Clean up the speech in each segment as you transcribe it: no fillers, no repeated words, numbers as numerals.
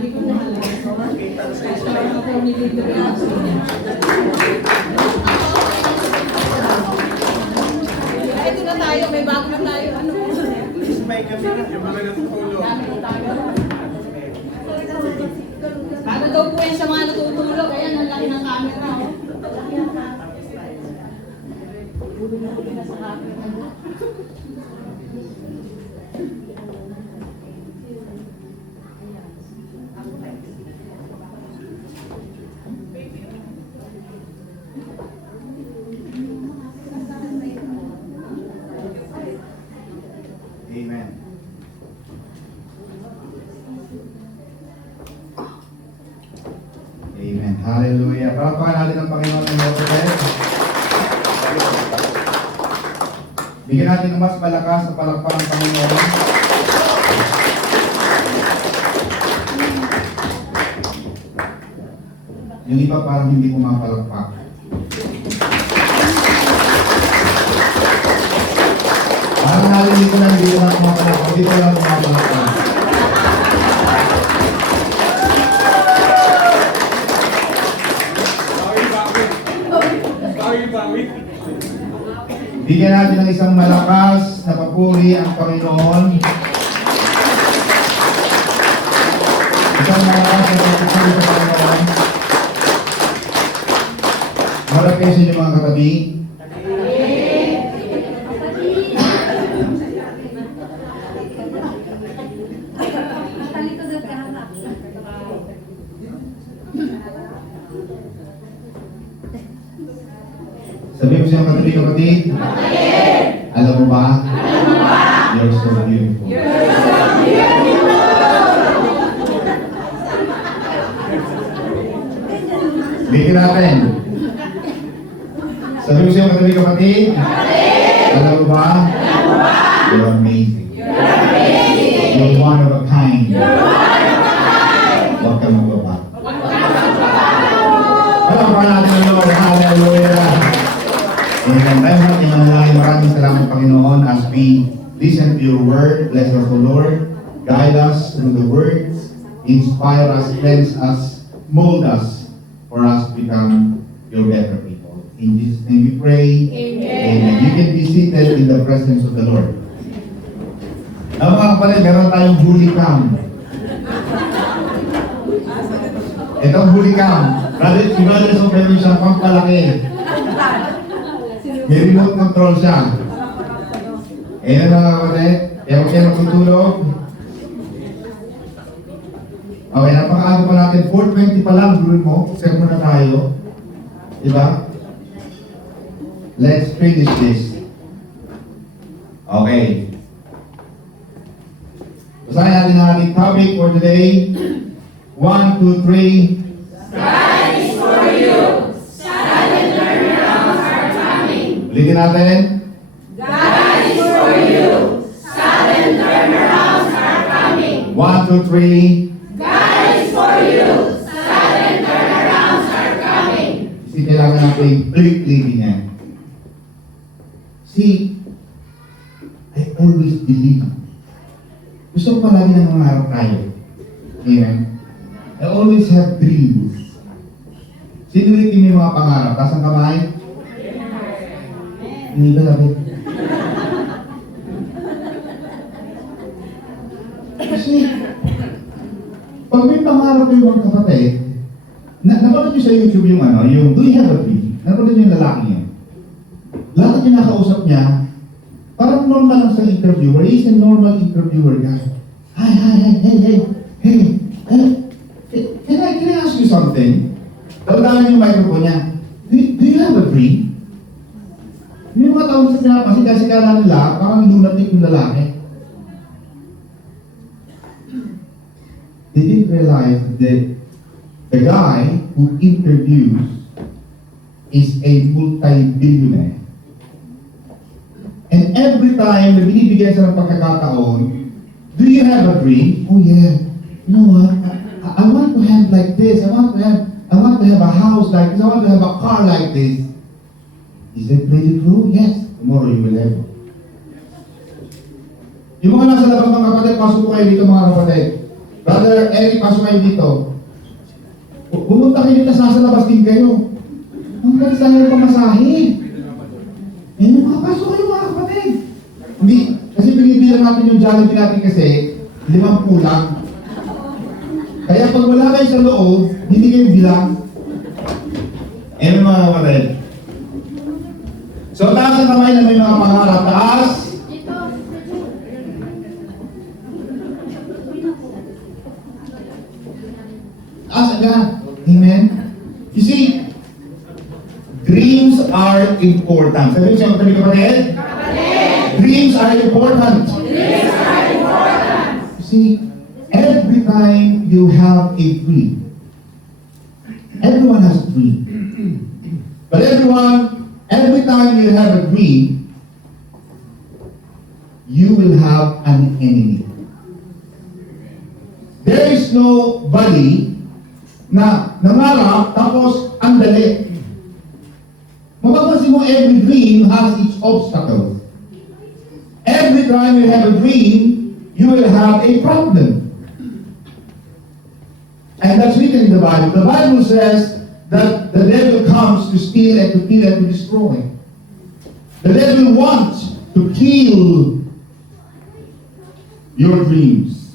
Hindi ko mahalaga. Ako nililibre ang siya. Ito na tayo, may bago na tayo. Ano po? May kami na, yung mga natutulog. Dami na tayo. Para daw po yan sa mga natutulog. Ayan, ang laki ng camera. Oh. Ang laki ng camera. Bulo na sa camera. Amen. Amen. Hallelujah. Palakpakan natin ang Panginoon ng mga kapatid. Bigyan natin ng mas malakas na palakpakan ng Panginoon. Yung iba parang hindi pumapalakpak. Parang narinig ko na hindi ko na pumapalakpak. Hindi ko lang pumapalakpak. Bawi. Bigyan natin ng isang malakas na papuri ang Panginoon. Isang malakas na papuri sa Panginoon. Marap kayo sa inyo mga katabi. Sabi mo siya kapatid. Alam mo ba? You're so beautiful. Bigyan natin. Sabi mo siya kapatid. Alam mo ba? You're amazing. You're one of a kind. Huwag ka magbaba. Alam mo natin ang Lord. Hallelujah. Maraming salamat Panginoon as we listen to your word. Bless us, O Lord. Guide us through the words. Inspire us, cleanse us, mold us for us to become your better people. In Jesus' name we pray. Amen. You can be seated in the presence of the Lord. Now mga kapatid, meron tayong holy cam. Itong holy cam. Brother, so meron siyang pampalaki. May remote control siya. Ayan mga kapatid. Kaya huwag kayo magtutulog. Okay, napaka-ano pa natin. 4:20 pa lang, gawin mo. Set mo na tayo. Diba? Let's finish this. Okay. Basahin natin ang ating topic for today. 1, 2, 3. God is for you. Sudden turnarounds are coming. Ulitin natin. God is for you. Sudden turnarounds are coming. 1, 2, 3. God is for you. Sudden turnarounds are coming. Kasi kailangan natin click living yan. See, I always believe. Gusto ko palagi ng mga harap tayo. Amen. I always have dreams. Sino ulit yung may mga pangarap? Taas ang kamay? Hindi ba sabi? Kasi, pag may pangarap yung mga kapatid, napanood nyo sa YouTube yung yung Do You Have a Dream? Napanood nyo yung lalaki niya. Lahat yung nakausap niya, parang normal lang sa interviewer. He's a normal interviewer guy. Hi, hey, can I ask you something? Tawagin yung microphone niya. Do you have a dream? Yung mga tao sa pinapasikala nila, parang lunatic yung lalaki. They didn't realize that the guy who interviews is a multi-billionaire. And every time na binibigyan siya ng pagkakataon, do you have a dream? Oh yeah. You know what? I want to have like this. I want to have a house like this. I want to have a car like this. Is that really true? Yes. Tomorrow you will have it. Yung mga nasa labas mga kapatid, pasok po kayo dito mga kapatid. Brother Brother Eric, pasok kayo dito. Pumunta kayo dito, nasa labas din kayo. Ang galis lang yung pamasahe. Eh, makapasok kayo mga kapatid. Hindi, kasi binibilang natin yung Jollibee natin kasi 50 lang. Kaya pag wala kayo sa loob, hindi kayo bilang. Eh, mga kapatid. So, taas ang kamay na may mga pangarap. Taas. Taas agad. Amen? You see, dreams are important. Sabi siya, tabi kapatid? Dreams are important. You see, every time you have a dream, everyone has a dream. But every time you have a dream, you will have an enemy. There is nobody na nangarap tapos ang dali. Mapapansin mo, every dream has its obstacles. Every time you have a dream, you will have a problem. And that's written in the Bible. The Bible says that the devil comes to steal and to kill and to destroy. The devil wants to kill your dreams.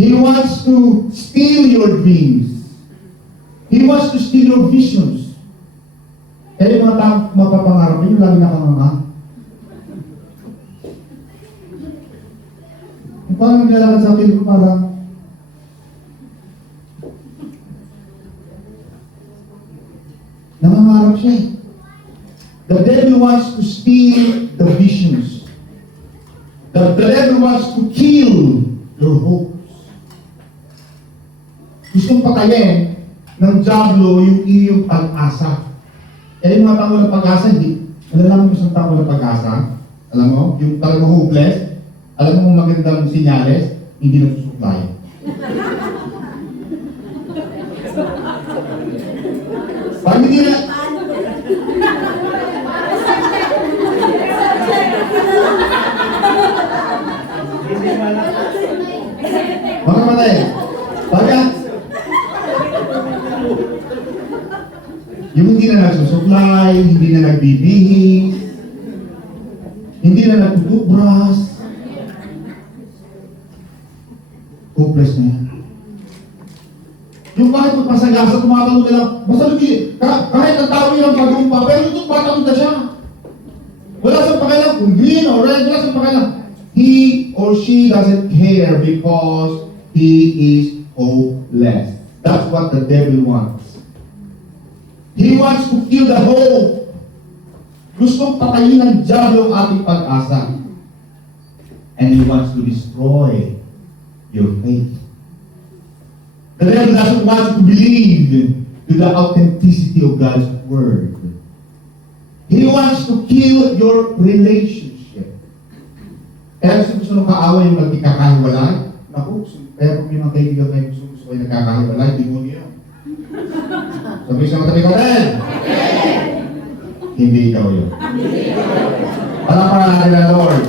He wants to steal your dreams. He wants to steal your visions. Kaya yung mga taong mapapangarap, yun lagi nakanganga. Kung parang naglalakad sa akin, parang nangangarap siya eh. The devil wants to steal the visions. The devil wants to kill your hopes. Gustong patayin ng diablo yung iyong pag-asa. Kaya yung mga tao ng pag-asa, hindi. Malalaman mo isang tao ng pag-asa, alam mo, yung talagang hopeless, alam mo magandang sinyales, hindi na susuklay. Pag hindi na, mga kapatid, pagka, yung hindi na nagsusuklay, hindi na nagbibihis, hindi na nagtutubras, hopeless na yan. Yung kahit magpasagasa, tumatalong na lang, basta kahit ang tao nilang pag-umpa, pero ito patalong na siya. Wala siyang pakialam kung green or red, wala siyang pakialam. He or she doesn't care because he is hopeless. That's what the devil wants. He wants to kill the hope. Gustong patayin ng diablo ang ating pag-asa. And he wants to destroy your faith. The devil doesn't want you to believe to the authenticity of God's word. He wants to kill your relationship. Kaya gusto nung kaaway yung nagkakahiwalay. Naku, kaya kung may mga kaibigan kayo gusto kayo nagkakahiwalay, demonyo yun. Sabi sa matabi ko rin. Hindi ikaw yun. Palaparan natin ang Lord.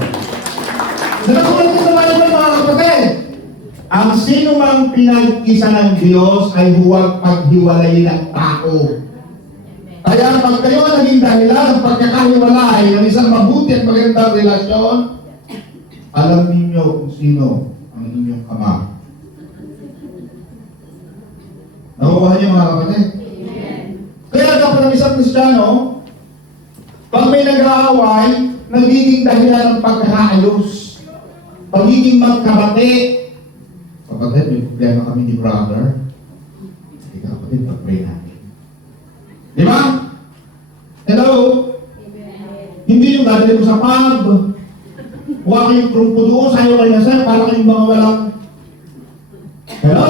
Nakakulat ko sa Bible mga kapatid. Ang sino mang pinag-isa ng Diyos ay huwag paghiwalayin ng tao. Kaya pag kayo ang naging dahilan ng pagkakahiwalay ng isang mabuti at magandang relasyon, alam ninyo kung sino ang inyong ama. Nakukuha niyo mga kapatid? Kaya kapag ang isang Kristiyano, pag may nag-aaway, nagiging dahilan ng pagkakaayos, pagiging magkabati. Kapatid, may problema kami ni brother. Sige kapatid, pag-pray natin. Di ba? Hello? Hindi yung dadali mo sa pub. Huwag kayong grupo doon, sayo kayo na sir, para kayong mga walang... Hello?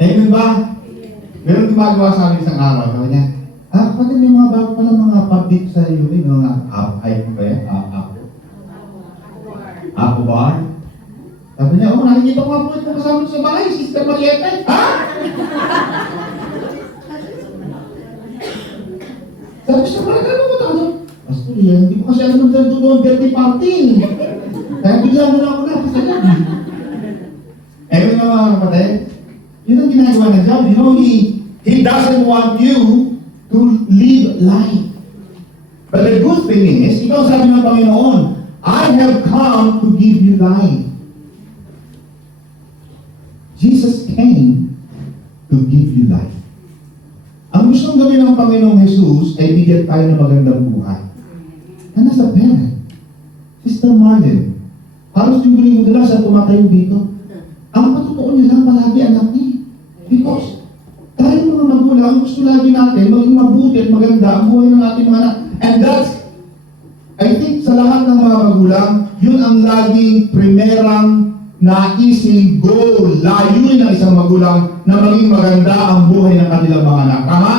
Amen ba? Meron gumagawa sa amin isang araw, sabi niya, kapatid, may mga bago pala mga public sa iyo, mga ay ba yan? Apo bar? Sabi niya, nakikita ko nga po ito kasama sa bahay, Sister Marietta. Ha? Sabi siya, parang ano mo ito? Pastor, hindi ko kasi alam ng birthday party. Kaya bigla mo na ako na, kasi ng job. You know, He doesn't want you to live life. But the good thing is, ikaw sabi ng Panginoon, I have come to give you life. Jesus came to give you life. Ang gustong gawin ng Panginoong Jesus ay bigyan tayo ng magandang buhay. And as a parent, Sister Marlene, halos linggo-linggo nila sa tumatayo dito. Ang patutuon niya lang palagi anak niya. Because tayo mga magulang, gusto lagi natin maging mabuti at maganda ang buhay ng ating mga anak. And that's, I think sa lahat ng mga magulang, yun ang laging primerang naising goal, layunin ng isang magulang na maging maganda ang buhay ng kanilang mga anak. Tama?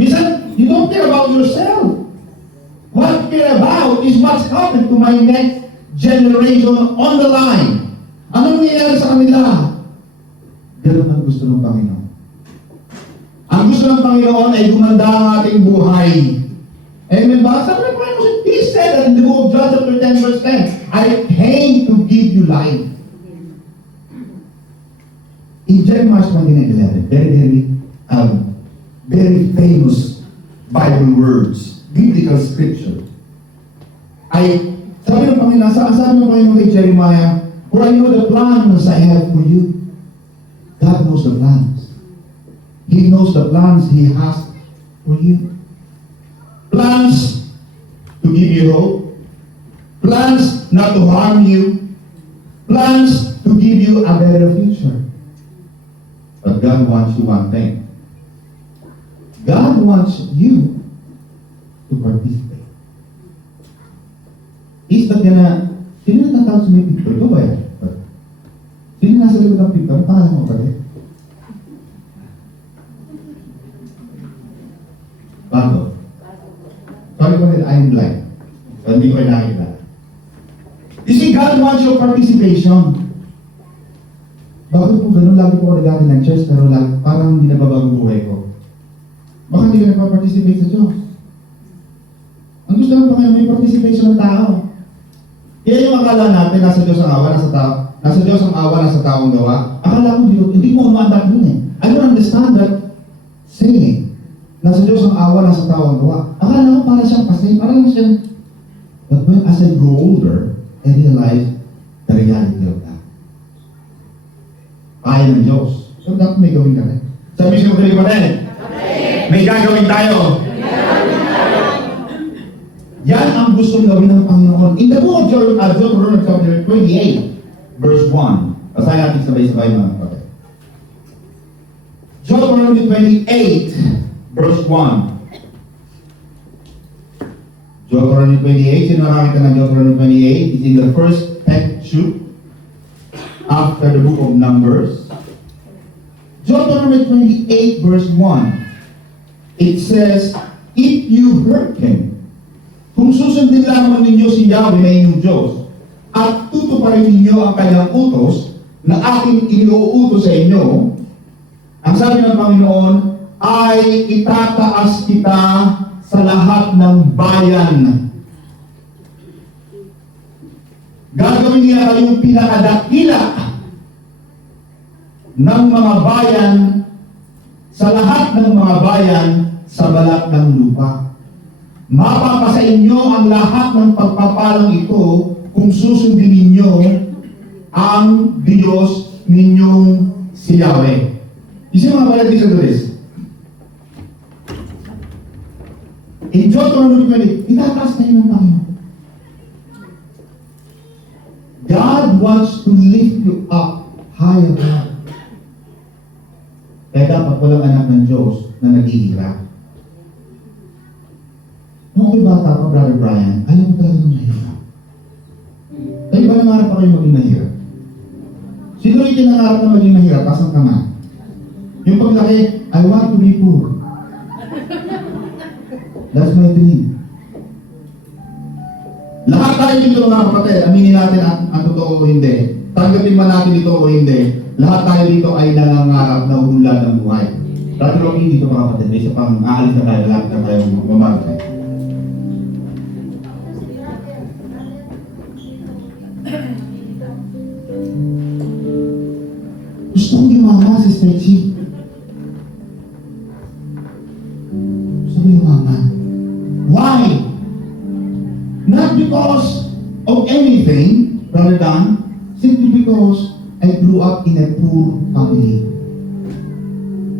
Minsan, you don't care about yourself. What you care about is what's happened to my next generation on the line. Ano nangyayari sa kanila? Ganun ang gusto ng Panginoon. Ang gusto ng Panginoon ay gumanda ang ating buhay. Amen ba? Sabi ng Panginoon, He said that in the book of John chapter 10 verse 10, I came to give you life. In Jeremiah 29:11, very famous Bible words, biblical scripture. Sabi ng Panginoon, sabi ng Panginoon kay Jeremiah, for I know the plans I have for you. God knows the plans. He knows the plans He has for you. Plans to give you hope. Plans not to harm you. Plans to give you a better future. But God wants you one thing. God wants you to participate. He's not gonna... Sino na natawag sa may picture? Ito ba yan? Sino nasa likod ng picture? Ang pangalan mo pala? Bago. Sorry ko rin, I'm blind. So, hindi ko kayo nakita. You see, God wants your participation. Bakit po ganun? Lagi po ako nag-ati ng church, pero parang hindi nababago buhay ko. Baka hindi ka nagpa-participate sa Diyos. Ang gusto lang pa kayo, may participation ng tao. Kaya yung akala natin, nasa Diyos ang awa, nasa tao. Nasa Diyos ang awa, nasa taong gawa. Akala ko, hindi mo umandak dun eh. I don't understand that saying. Nasa Diyos ang awa, nasa tao ang gawa. Akala ko para siyang pasay, parang siyang... But when as I grow older, I realize the reality of that. Kaya ng Diyos. So dapat may gawin ka rin. Sabi siya mo pa rin. May gagawin tayo. Yan ang gustong gawin ng Panginoon. In the book of Deuteronomy chapter 28, verse 1. Basahin natin sabay-sabay mga kapatid. Deuteronomy 28, verse 1. Deuteronomy 28, sino nakakita ng Deuteronomy 28? It's in the first Pentateuch after the book of Numbers. Deuteronomy 28, verse 1. It says, if you hearken, kung susundin lamang ninyo si Yahweh na inyong Diyos, at tutuparin ninyo ang kanyang utos na aking iniuutos sa inyo, ang sabi ng Panginoon, ay itataas kita sa lahat ng bayan. Gagawin niya kayong pinakadakila ng mga bayan sa lahat ng mga bayan sa balat ng lupa. Mapapasa inyo ang lahat ng pagpapalang ito kung susundin ninyo ang Diyos ninyong si Yahweh. Isi mga balat dito guys. In Deuteronomy 20, itataas tayo ng Panginoon. God wants to lift you up higher up. Kaya dapat walang anak ng Diyos na naghihirap. Nung ako'y bata pa, Brother Brian, ayaw ko talaga ng mahirap. Kayo ba nangarap pa kayo maging mahirap? Sino yung tinangarap na maging mahirap? Pasang kamay. Yung paglaki, I want to be poor. That's my dream. Lahat tayo dito mga kapatid, aminin natin ang totoo o hindi. Tanggapin man natin ito o hindi. Lahat tayo dito ay nangangarap na unlad ng buhay. Dati Rocky dito mga kapatid, may isa pang aalis na tayo, lahat na tayo mamagay. Gusto kong yumaman. stretchy. Sabi yung mama, why? Not because of anything, rather than simply because I grew up in a poor family.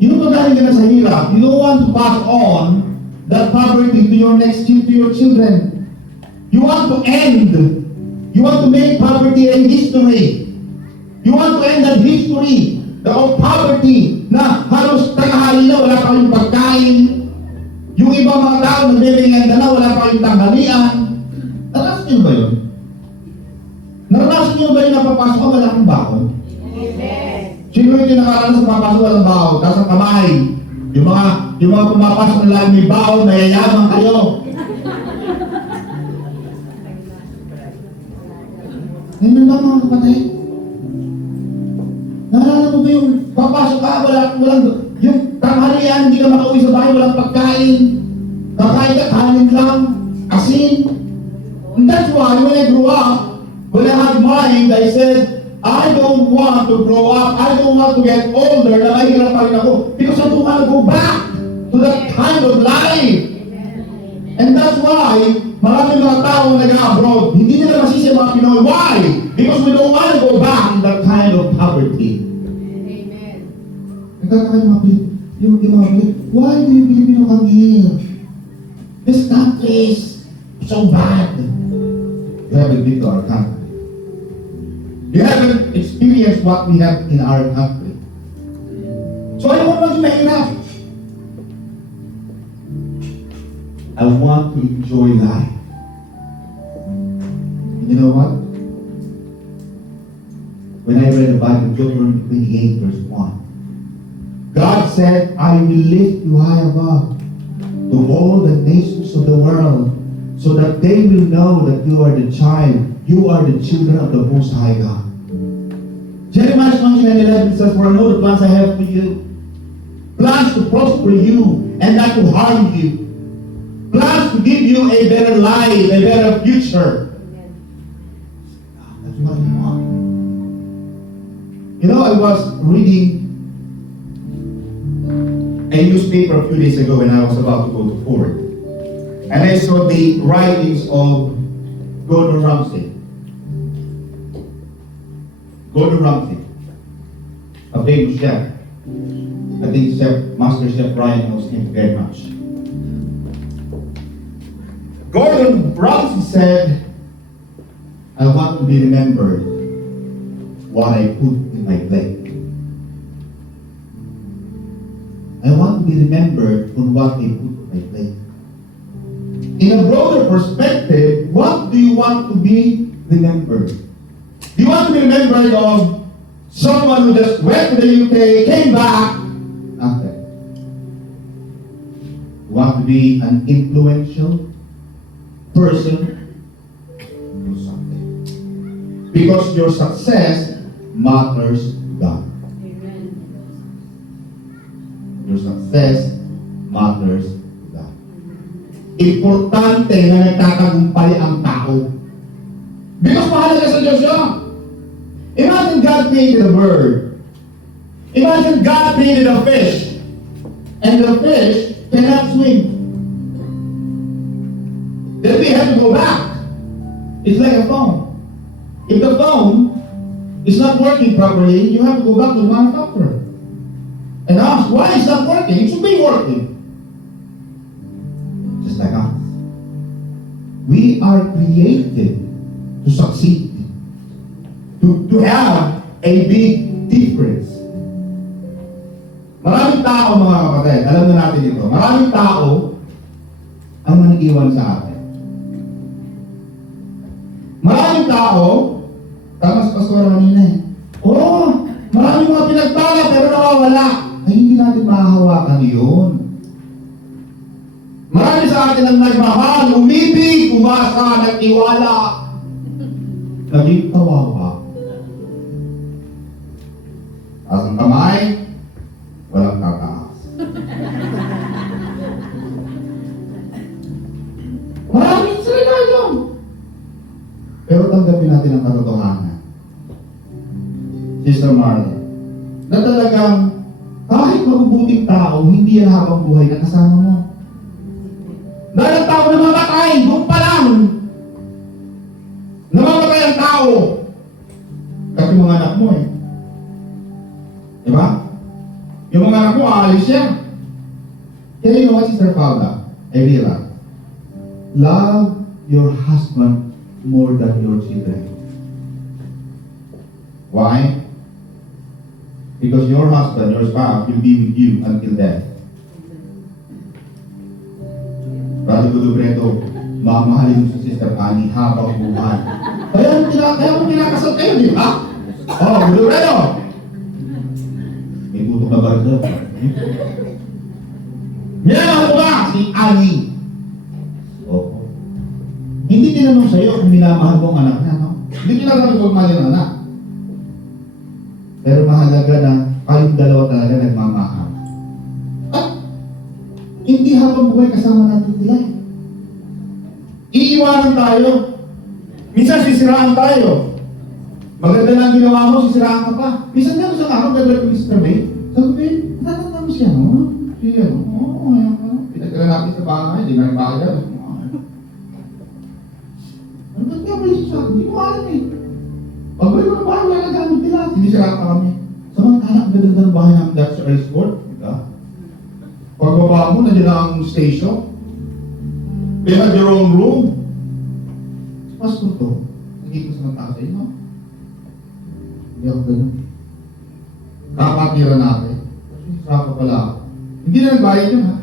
Yung pag-galing ka na sa hirap, you don't want to pass on that poverty to your to your children. You want to end. You want to make poverty a history. You want to end that history of poverty na halos tanghali na wala pa kayong pagkain. Yung ibang mga tao nagbibigyan na wala pa kayong tanghalian. Naranasan niyo ba yun? Naranasan niyo ba yung napapasok ka wala kang baon? Sino yung nakaranas sa papasok walang baon? Tapos ang kamay. Yung mga pumapasok na lang may baon, mayayaman kayo. Ganyan ba mga kapatid? Naalala mo ba yung papasok ka, walang yung tanghalian, hindi ka makauwi sa bahay, walang pagkain. Kakain ka, kanin lang, asin. And that's why when I grew up, when I had mind, I said, I don't want to grow up, I don't want to get older, na mahirap pa rin ako, because I don't want to go back to that kind of life. And that's why, maraming mga tao nag-abroad, hindi nila masisi ang mga Pinoy. Why? Because we don't want to go back in that kind of poverty. Nagkakaroon mga yung mga Pilipino, why do you Filipino come here? This country is so bad. You haven't been to our country. You haven't experienced what we have in our country. So I want maging mahirap. I want to enjoy life. And you know what? When I read the Bible, Deuteronomy 28 verse 1, God said, I will lift you high above to all the nations of the world, so that they will know that you are the children of the Most High God. Jeremiah 29:11 says, for I know the plans I have for you, plans to prosper you and not to harm you, plans to give you a better life, a better future. That's what you want. You know, I was reading a newspaper a few days ago when I was about to go to Ford. And I saw the writings of Gordon Ramsay. Gordon Ramsay, a famous chef. I think Master Chef Ryan knows him very much. Gordon Ramsay said, I want to be remembered what I put in my plate. I want to be remembered on what I put on my plate. In a broader perspective, what do you want to be remembered? Do you want to be remembered of someone who just went to the UK, came back, nothing? You want to be an influential person, do something. Because your success matters to God. Your success matters to God. Importante na nagtatagumpay ang tao. Because mahalaga sa Diyos yun. Imagine God created a bird. Imagine God created a fish. And the fish cannot swim. Then we have to go back. It's like a phone. If the phone is not working properly, you have to go back to the manufacturer and ask, why is that working? It should be working. Just like us. We are created to succeed, to have a big difference. Maraming tao, mga kapatid, alam na natin ito, maraming tao ang nag-iwan sa atin. Maraming tao, tama sa pastora kanina eh, maraming mga pinagpala pero nawawala. Ay, hindi natin mahahawakan yun. Marami sa atin ang nagmahal, umibig, umasa, nagtiwala, naging kawawa. Taas ang kamay, walang tataas. Maraming salita yun. Pero tanggapin natin ang katotohanan. Sister Marla, na talagang tao, hindi yan habang buhay na kasama mo. Dahil ang tao namamatay, doon pa lang. Namamatay ang tao. Kasi mga anak mo eh. Diba? Yung mga anak mo, aalis yan. Kaya you know what, Sister Paula? I realize, love your husband more than your children. Why? Because your husband, your spouse, will be with you until death. Brother Gudubreto, mamahalin mo si Sister Annie habang buhay. Kaya mo kinakasal kayo, di ba? Oh, Gudubreto! May tutok na ba ito? Minamahal mo ba si Annie? Oo. Hindi tinanong sa'yo kung minamahal mo ang anak niya, no? Hindi tinanong kung mahal ang anak. Pero mahalaga na kayong dalawa talaga nagmamahal. At hindi habang buhay kasama natin sila. Iiwanan tayo. Minsan sisiraan tayo. Maganda lang ginawa mo, sisiraan ka pa. Minsan nga sa araw, gagawin ko ni Sister May. Sabi ko, natatanda mo siya, no? Siya, oo, ayan ka. Pinagkala natin sa bahay, hindi na rin bakit. Ano ba't nga pala siya sa akin? Hindi ko alam eh. Pagbalik mo ng bahay, wala na gamit nila. Sinisiraan ka kami. Samantala, ang ganda ng bahay namin dahil sa Earth Sport. Pagbaba mo, nandiyan na ang station. They have your own room. Pastor to, naging ko sa mga tao sa inyo. Hindi ako ganun. Kapatira natin. Saka pala ako. Hindi na nagbayad yun, ha?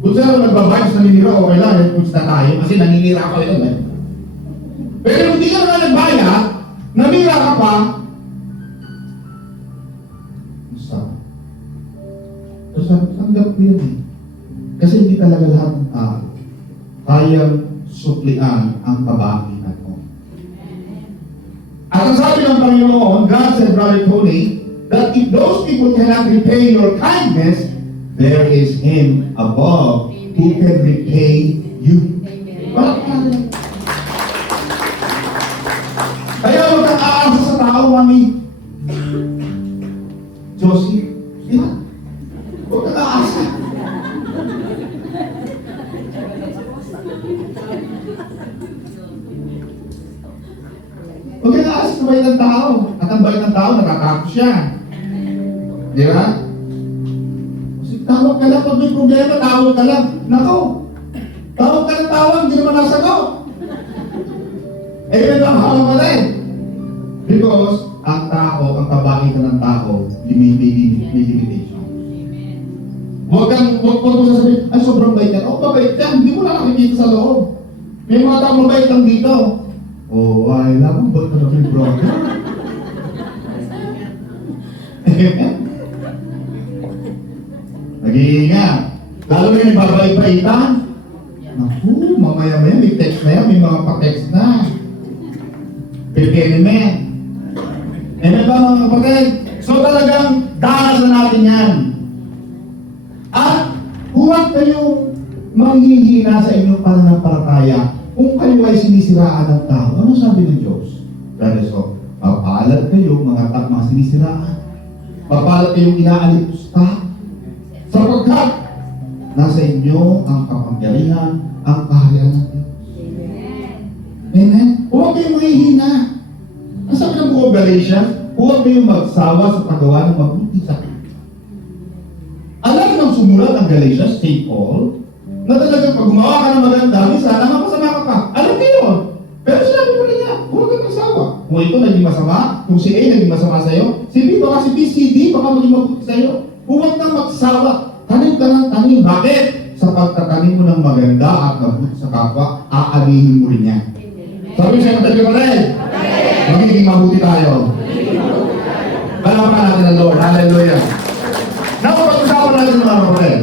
Kung saan ako nagbabayad sa naninira, okay lang, kung na tayo, kasi naninira ako yun, eh. Pero hindi ka na nagbayad, namira ka pa, tanggap ko yun eh. Kasi hindi talaga lahat ng tao kayang suklian ang kabaitan mo. At ang sabi ng Panginoon, God said, Brother Tony, that if those people cannot repay your kindness, there is Him above who can repay you. Kaya huwag kang aasa sa tao, Mami Josie. Di ba? Huwag kang aasa. Huwag kang aasa sa bayad ng tao. At ang bayad ng tao, natatakot siya. Di ba? Kasi tawag ka lang pag may problema, tawag ka lang. Nako, tawag ka ng tawag, hindi naman nasagot. Eh, yun ang halang ka rin. Because ang tao, ang kabaitan ng tao, may limitation. Huwag mo sasabihin, ay sobrang bait yan. Oh, mabait yan, hindi mo na nakikita sa loob. May mga tao mabait lang dito. Oh, ay, labang ba't na namin brother? Nag-iingat. Lalo na yung babait-baitan. Naku, mamaya-maya, may text na yan, may mga pa-text na. Pipilimen. Amen ba mga kapatid? So talagang darasan natin yan. At huwag kayong manghihina sa inyong pananampalataya kung kayo ay sinisiraan ng tao. Ano sabi ng Diyos? That is all. Papalad kayo mga sinisiraan. Papalad kayong inaalipustak. Sapagkat nasa inyo ang kapangyarihan, ang kaharian ng Diyos. Amen? Huwag kayong manghihina. Ang sabi ng buong Galatians, huwag kayong magsawa sa paggawa ng mabuti sa akin. Alam nang sumulat ang Galatians, St. Paul, na talagang pag gumawa ka ng maganda, sana mapasama ka pa. Alam niyo yun. Pero sinabi mo niya, huwag kang magsawa. Kung ito naging masama, kung si A naging masama sa'yo, si B baka si B, si D baka maging mabuti sa'yo. Huwag kang magsawa. Tanim ka ng tanim. Bakit? Sa pagtatanim mo ng maganda at mabuti sa kapwa, aalihin mo rin yan. Sabi siya, matali ka pa rin. Magiging mabuti tayo. Palapakan natin ang Lord. Hallelujah. Napapag-usapan natin mga kapatid.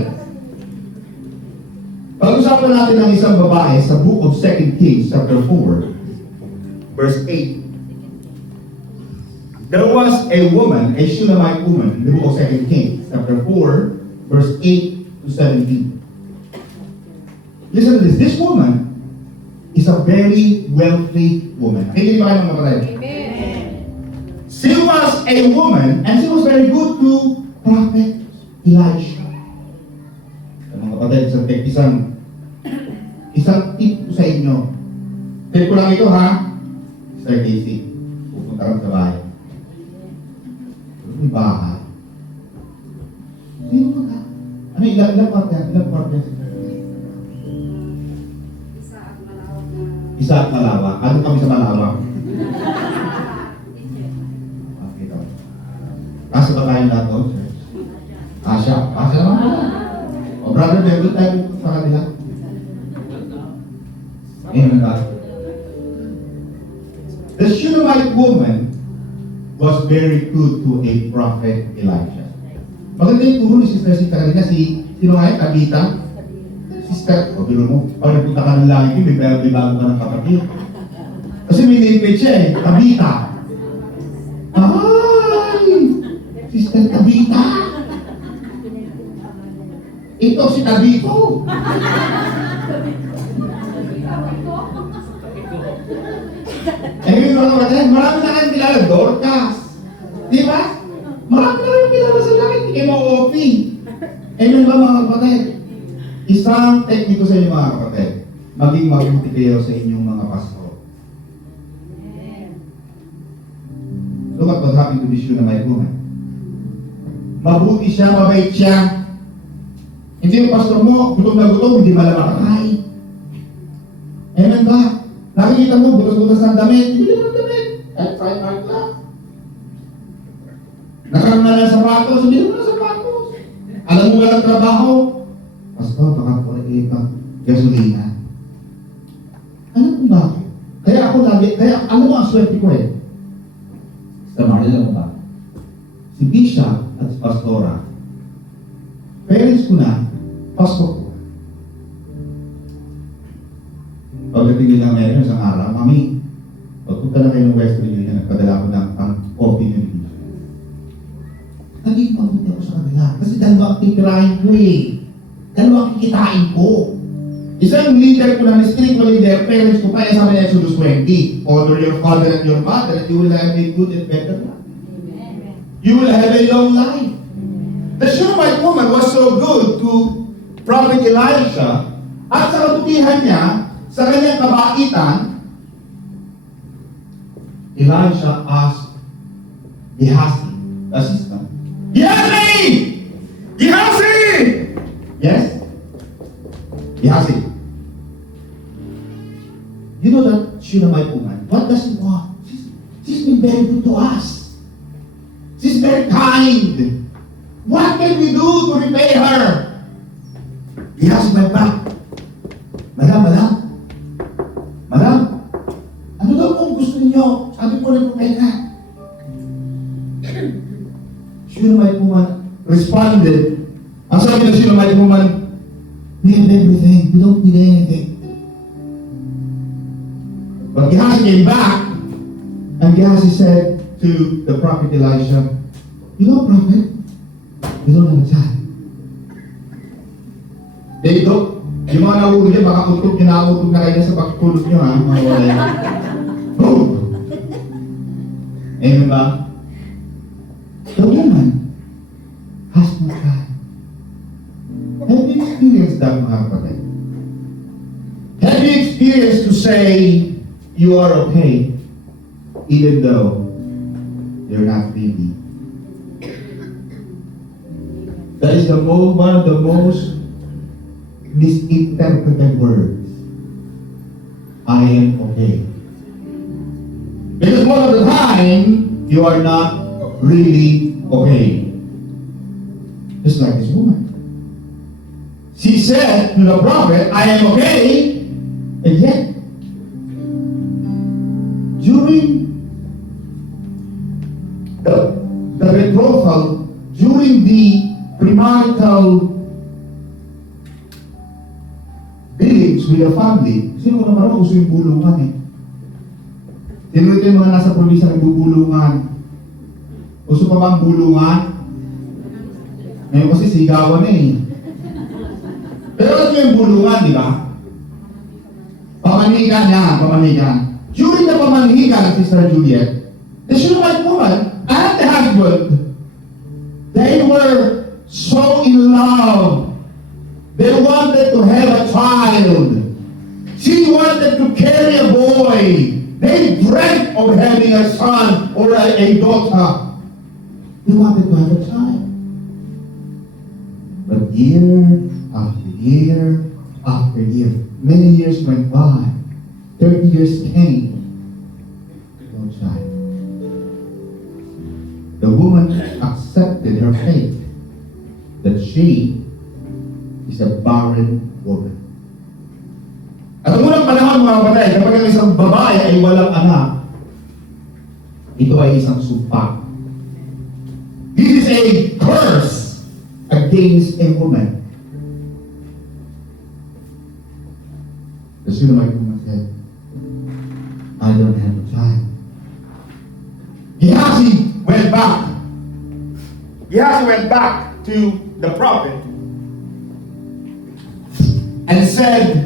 Pag-usapan natin ang isang babae sa book of 2 Kings chapter 4 verse 8. There was a woman, a Shunammite woman, in the book of 2 Kings chapter 4 verse 8 to 17. Listen to this. This woman is a very wealthy woman. Hindi ba kayo mga kapatid? Amen. She was a woman and she was very good to Prophet Elijah. Mga kapatid, isang tip ko sa inyo. Tip ko lang ito ha, Sir Casey. Pupunta kami sa bahay. May bahay. Sino ka? Ano, ilang part yan? Ilang part yan? Isa at Malawak. Ano kami sa Malawak? Okay, ito. Asa ba tayo lahat doon, sir? Asya. Asya naman. O, brother, may good tayo sa kanila. Amen, God. The Shunammite woman was very good to a prophet Elijah. Maganda yung turo ni Sister Sita kanina, sino nga yun? Tabita? Sister, o biro mo, pag nagpunta ka ng langit, may bago ka ng kapatid. Kasi may name siya eh, Tabita. Ay! Sister Tabita! Ito si Tabito! Eh, marami na kayong kilala, Dorcas. Di ba? Marami na kayong kilala sa langit, hindi kayo ma-OP. Amen ba mga kapatid? Isang tekniko sa inyo mga kapatid, maging mabuti kayo sa inyong mga pastor. Look at what happened to this Shunammite woman. Mabuti siya, mabait siya. Hindi yung pastor mo, gutom na gutom, hindi malamakakain. Amen ba? Nakikita mo, butas-butas ng damit, hindi naman damit. Kahit fine art lang. Nakaroon na lang sapatos, hindi naman sapatos. Alam mo ba ng trabaho? Pastor, baka po gasolina. Alam mo ba? Kaya ako lagi, ano mo ang swerte ko eh? Sa Marila mo ba? Si Bishop at si Pastora, parents ko na, pastor ko. Pagdating nila meron isang araw, Mami, pagpunta na kayo ng Western Union, nagpadala ko ng coffee nyo dito. Naging mabuti ako sa kanila. Kasi dalawang titirahin ko eh. Dalawang kikitain ko. Isang leader ko na, spiritual leader, parents ko pa, sabi niya Exodus 20, honor your father and your mother, and you will have a good and better life. You will have a long life. The Shunammite woman was so good to Prophet Elijah, at sa kabutihan niya, sa kanyang kabaitan, Elijah asked Gehazi, the assistant, Gehazi! Gehazi! Yes? Gehazi. You know that Shunammite woman, what does she want? She's been very good to us. She's very kind. What can we do to repay her? Gehazi went back. Madam, ano daw kung gusto niyo? Sabi ko ng propeta. Shunammite woman responded. Ang sabi ng Shunammite woman, we have everything. We don't need anything. But Gehazi came back, and Gehazi said to the prophet Elisha, you know, prophet, we don't have a child. Dito, yung mga naulo niya, baka utog niya nautog na kayo sa pagtulog niyo, ha? Mga wala yan. Boom! Amen ba? The woman has no child. Have you experienced that, mga kapatid? Have you experienced to say, you are okay, even though you're not really? That is one of the most misinterpreted words. I am okay. Because most of the time, you are not really okay. Just like this woman. She said to the prophet, I am okay, and yet, during the betrothal, during the premarital dealings with the family, sino naman naman gusto yung bulungan eh? Sino ito yung mga nasa probinsya nagbubulungan? Gusto pa bang bulungan? Ngayon kasi sigawan eh. Pero ito yung bulungan, di ba? Pamanikan yan, pamanikan. During the pamanikan, Sister Juliet, the Shunammite woman and the husband, they were so in love. They wanted to have a child. She wanted to carry a boy. They dreamt of having a son or a daughter. They wanted to have a child. But year after year after year, many years went by. 30 years came. No child. The woman accepted her fate that she is a barren woman. At ang unang panahon, mga kapatid, kapag ang isang babae ay walang anak, ito ay isang sumpa. This is a curse against a woman. The Shunammite woman said, I don't have a child. Gehazi went back. Gehazi went back to the prophet and said,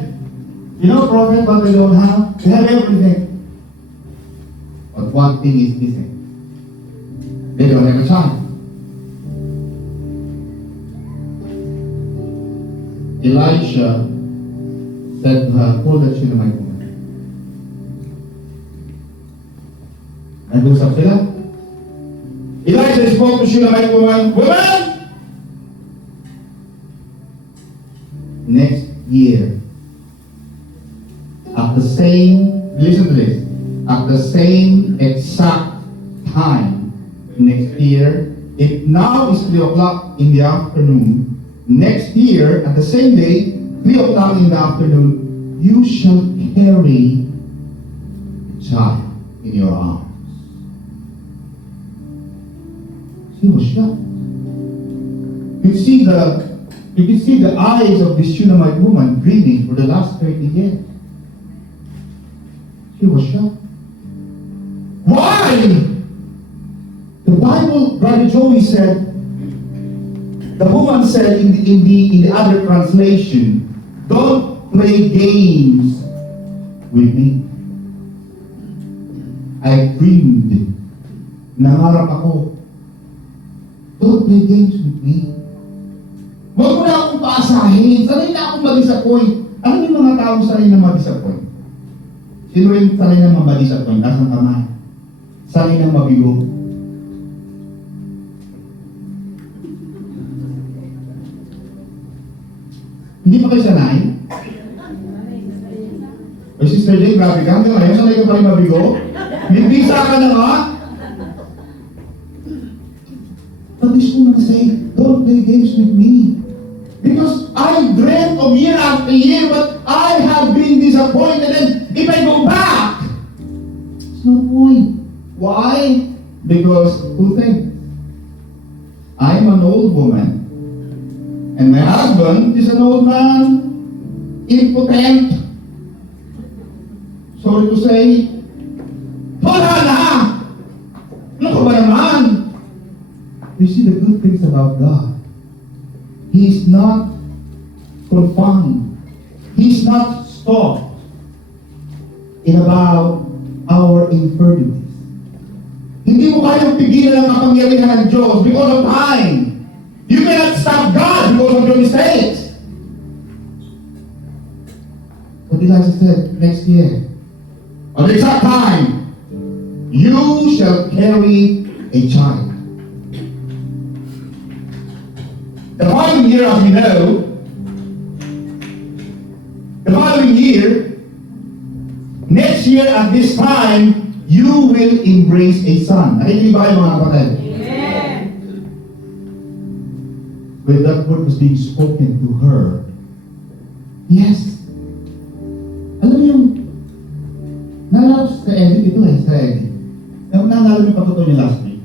you know, prophet, what we don't have? We have everything. But one thing is missing. They don't have a child. Elisha said to her, call that Shunammite woman. Nag-usap sila. Elisha spoke to Shunammite woman, woman! Next year, at the same, listen to this, at the same exact time next year, if now is 3 o'clock in the afternoon, next year, at the same day, 3 o'clock in the afternoon, you shall carry a child in your arms. She was shocked. You can see the eyes of this Shunammite woman grieving for the last 30 years. She was shocked. Why? The Bible, Brother Joey said, the woman said in the other translation, don't play games with me. I dreamed, nangarap ako. Don't play games with me. Huwag mo na akong paasahin. Sanay na akong ma-disappoint. Ano yung mga taong sanay na ma-disappoint? Sino yung sanay na ma-disappoint? Nasaan kamay? Sanay na mabigo. Hindi pa kayo sanay? Ay, Sister Jane, grabe ka. Hanggang ngayon, sanay ka pa rin mabigo? May visa ka na nga? But this woman said, don't play games with me. Because I dreamt of year after year, but I have been disappointed. And if I go back, there's no point. Why? Because who thinks? I'm an old woman. And my husband is an old man, impotent. Sorry to say, wala na! Ano ka ba naman? You see the good things about God. He is not confined. He is not stopped in about our infirmities. Hindi mo kayang pigilan ang kapangyarihan ng Diyos because of time. You cannot stop God because of your mistakes. But Elijah said, next year, at the exact time, you shall carry a child. The following year, as we know, next year at this time, you will embrace a son. Nakikinig ba kayo mga kapatid? Amen. When that word was being spoken to her, yes. Alam mo yung, nalala ko sa Eddie, ito sa Eddie. Nalala mo yung patuto niya last week.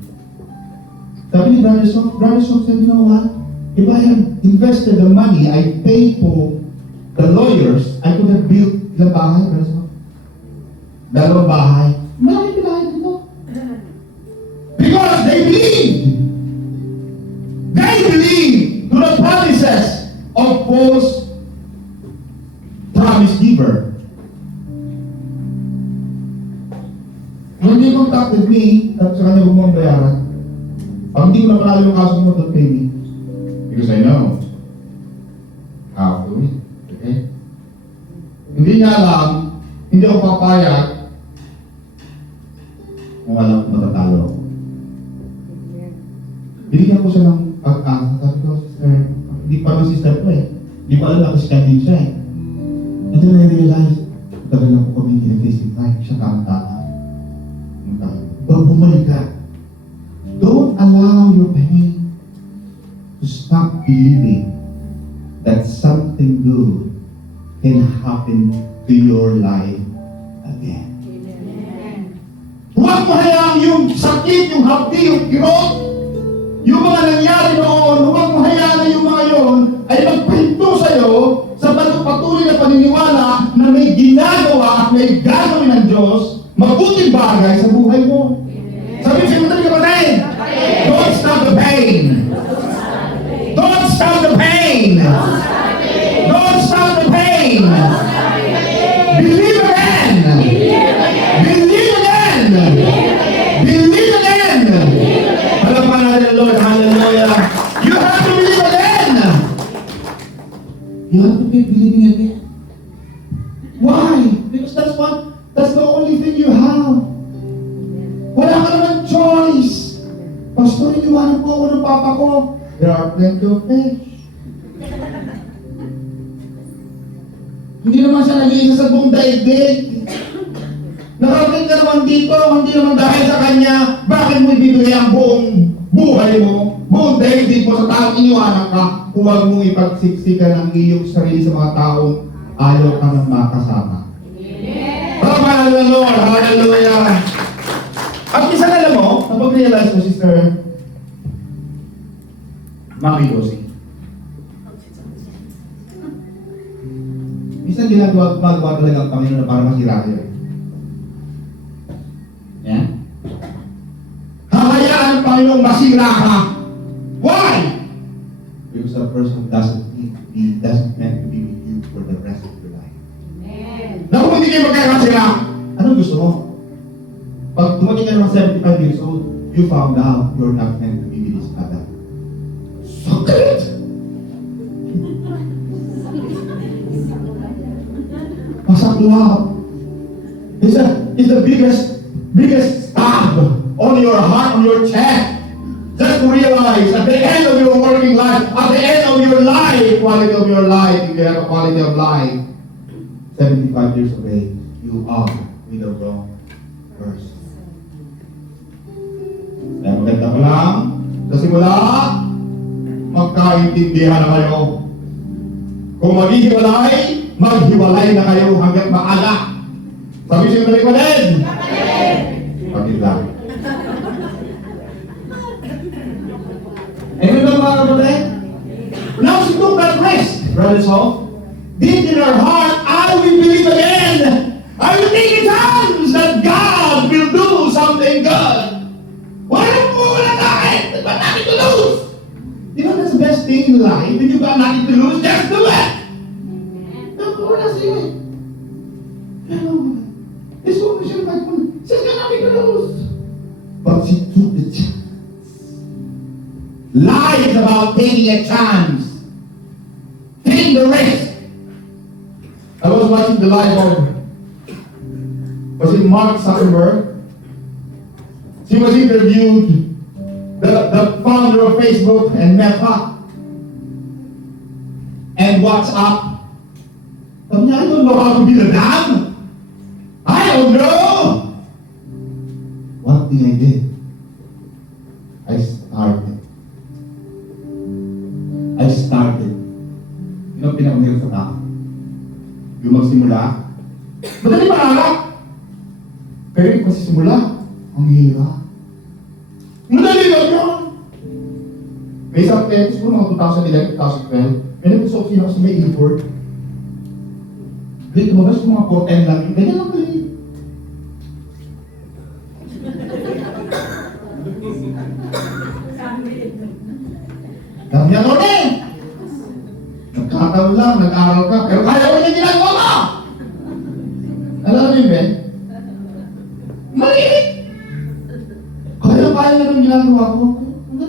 Sabi ni Brother Sok said, you know what? If I had invested the money I paid for the lawyers, I could have built ilang bahay, Brother Sok? 2 bahay. Malaki bahay dito. Because they believed. They believed to the promises of false promise giver. When they contacted me, at sa kanya bumang bayaran, Pag hindi ko na panalo yung kaso mo, don't pay me. Because I know how to win. Okay? Hindi niya alam, hindi ako papayag kung alam kung matatalo ako. Binigyan ko siya ng pag-asa. Sabi ko, sister, hindi pa naman sister ko eh. Hindi ko alam na Christian din siya eh. And then I realized, tagal na po kami kinag-facing time, siya tama-tama. Bumalik ka. Don't allow your pain to stop believing that something good can happen to your life again. Huwag mo hayaang yung sakit, yung hapdi, yung kirot, yung mga nangyari noon, huwag mo hayaan na yung mga yon ay magpinto sa'yo sa patuloy na paniniwala na may ginagawa at may gagawin ng Diyos mabuting bagay sa buhay mo. Sabi siya, matali ka patay! Don't stop the pain! Don't stop the pain! Don't stop the pain! Believe again! Believe again! Believe again! Palapakan natin, Lord. Hallelujah! You have to believe again! You have to keep believing again. Why? Because that's the only thing you have. Wala ka naman choice. Pastor, iniwanan po ako ng papa ko. There are plenty of fish. Hindi naman siya nag-iisa sa buong daigdig. Nakarating ka naman dito, hindi naman dahil sa kanya, bakit mo ibibigay ang buong buhay mo, buong daigdig mo sa taong iniwanan ka, huwag mong ipagsiksikan ang iyong sarili sa mga taong ayaw ka nang makasama. Tama na, Lord. Hallelujah. At minsan alam mo, napag-realize mo, Sister Mami Rosie. Minsan ginagawa talaga ang Panginoon na para masira kayo. Yan? Hahayaan ang Panginoon masira ka. Why? Because the person doesn't meant to be with you for the rest of your life. Na kung hindi kayo magkakasira, anong gusto mo? Pag dumating ka naman 75 years old, you found out you're not meant to be with this other. Sakit! Masaklap. It's the biggest stab on your heart, on your chest. Just to realize at the end of your working life, at the end of your life, quality of your life, if you have a quality of life, 75 years of age, you are with the wrong person. Kaya maganda ko lang, sa simula, magkaintindihan na kayo. Kung maghihiwalay, maghiwalay na kayo hanggat maaga. Sabi siya na rin, pagin lang. Amen ba mga kapatid? Now she took that risk, Brother Saul. Deep in her heart, I will believe again. I will take a chance that God will do something good. Wala tayo. Wala natin to lose. You know, that's the best thing in life. When you got nothing to lose, just do it. Wala sa'yo eh. Pero, this woman, she's got nothing to lose. But she took the chance. Life is about taking a chance. Taking the risk. I was watching the live of, was it Mark Zuckerberg? She was interviewed, the founder of Facebook and Meta and WhatsApp. Sabi niya, I don't know how to be the dad. I don't know. One thing I did, I started. You know, pinakamahirap sa tao. Yung magsimula, madali marala. Pero yung pasisimula, ang hirap. Madali lang yun. May isang text po, mga 2011, 2012, may nag-usok siya ako sa may airport. Dito ba, mga 410 lang yun, ganyan lang pala. Dami niya ko rin! Nagkataon lang, nag-aral ka, pero kaya ko niya ginagawa mo! Alam mo yun, Ben? Maliit! Kaya na nung ginagawa ko. Ang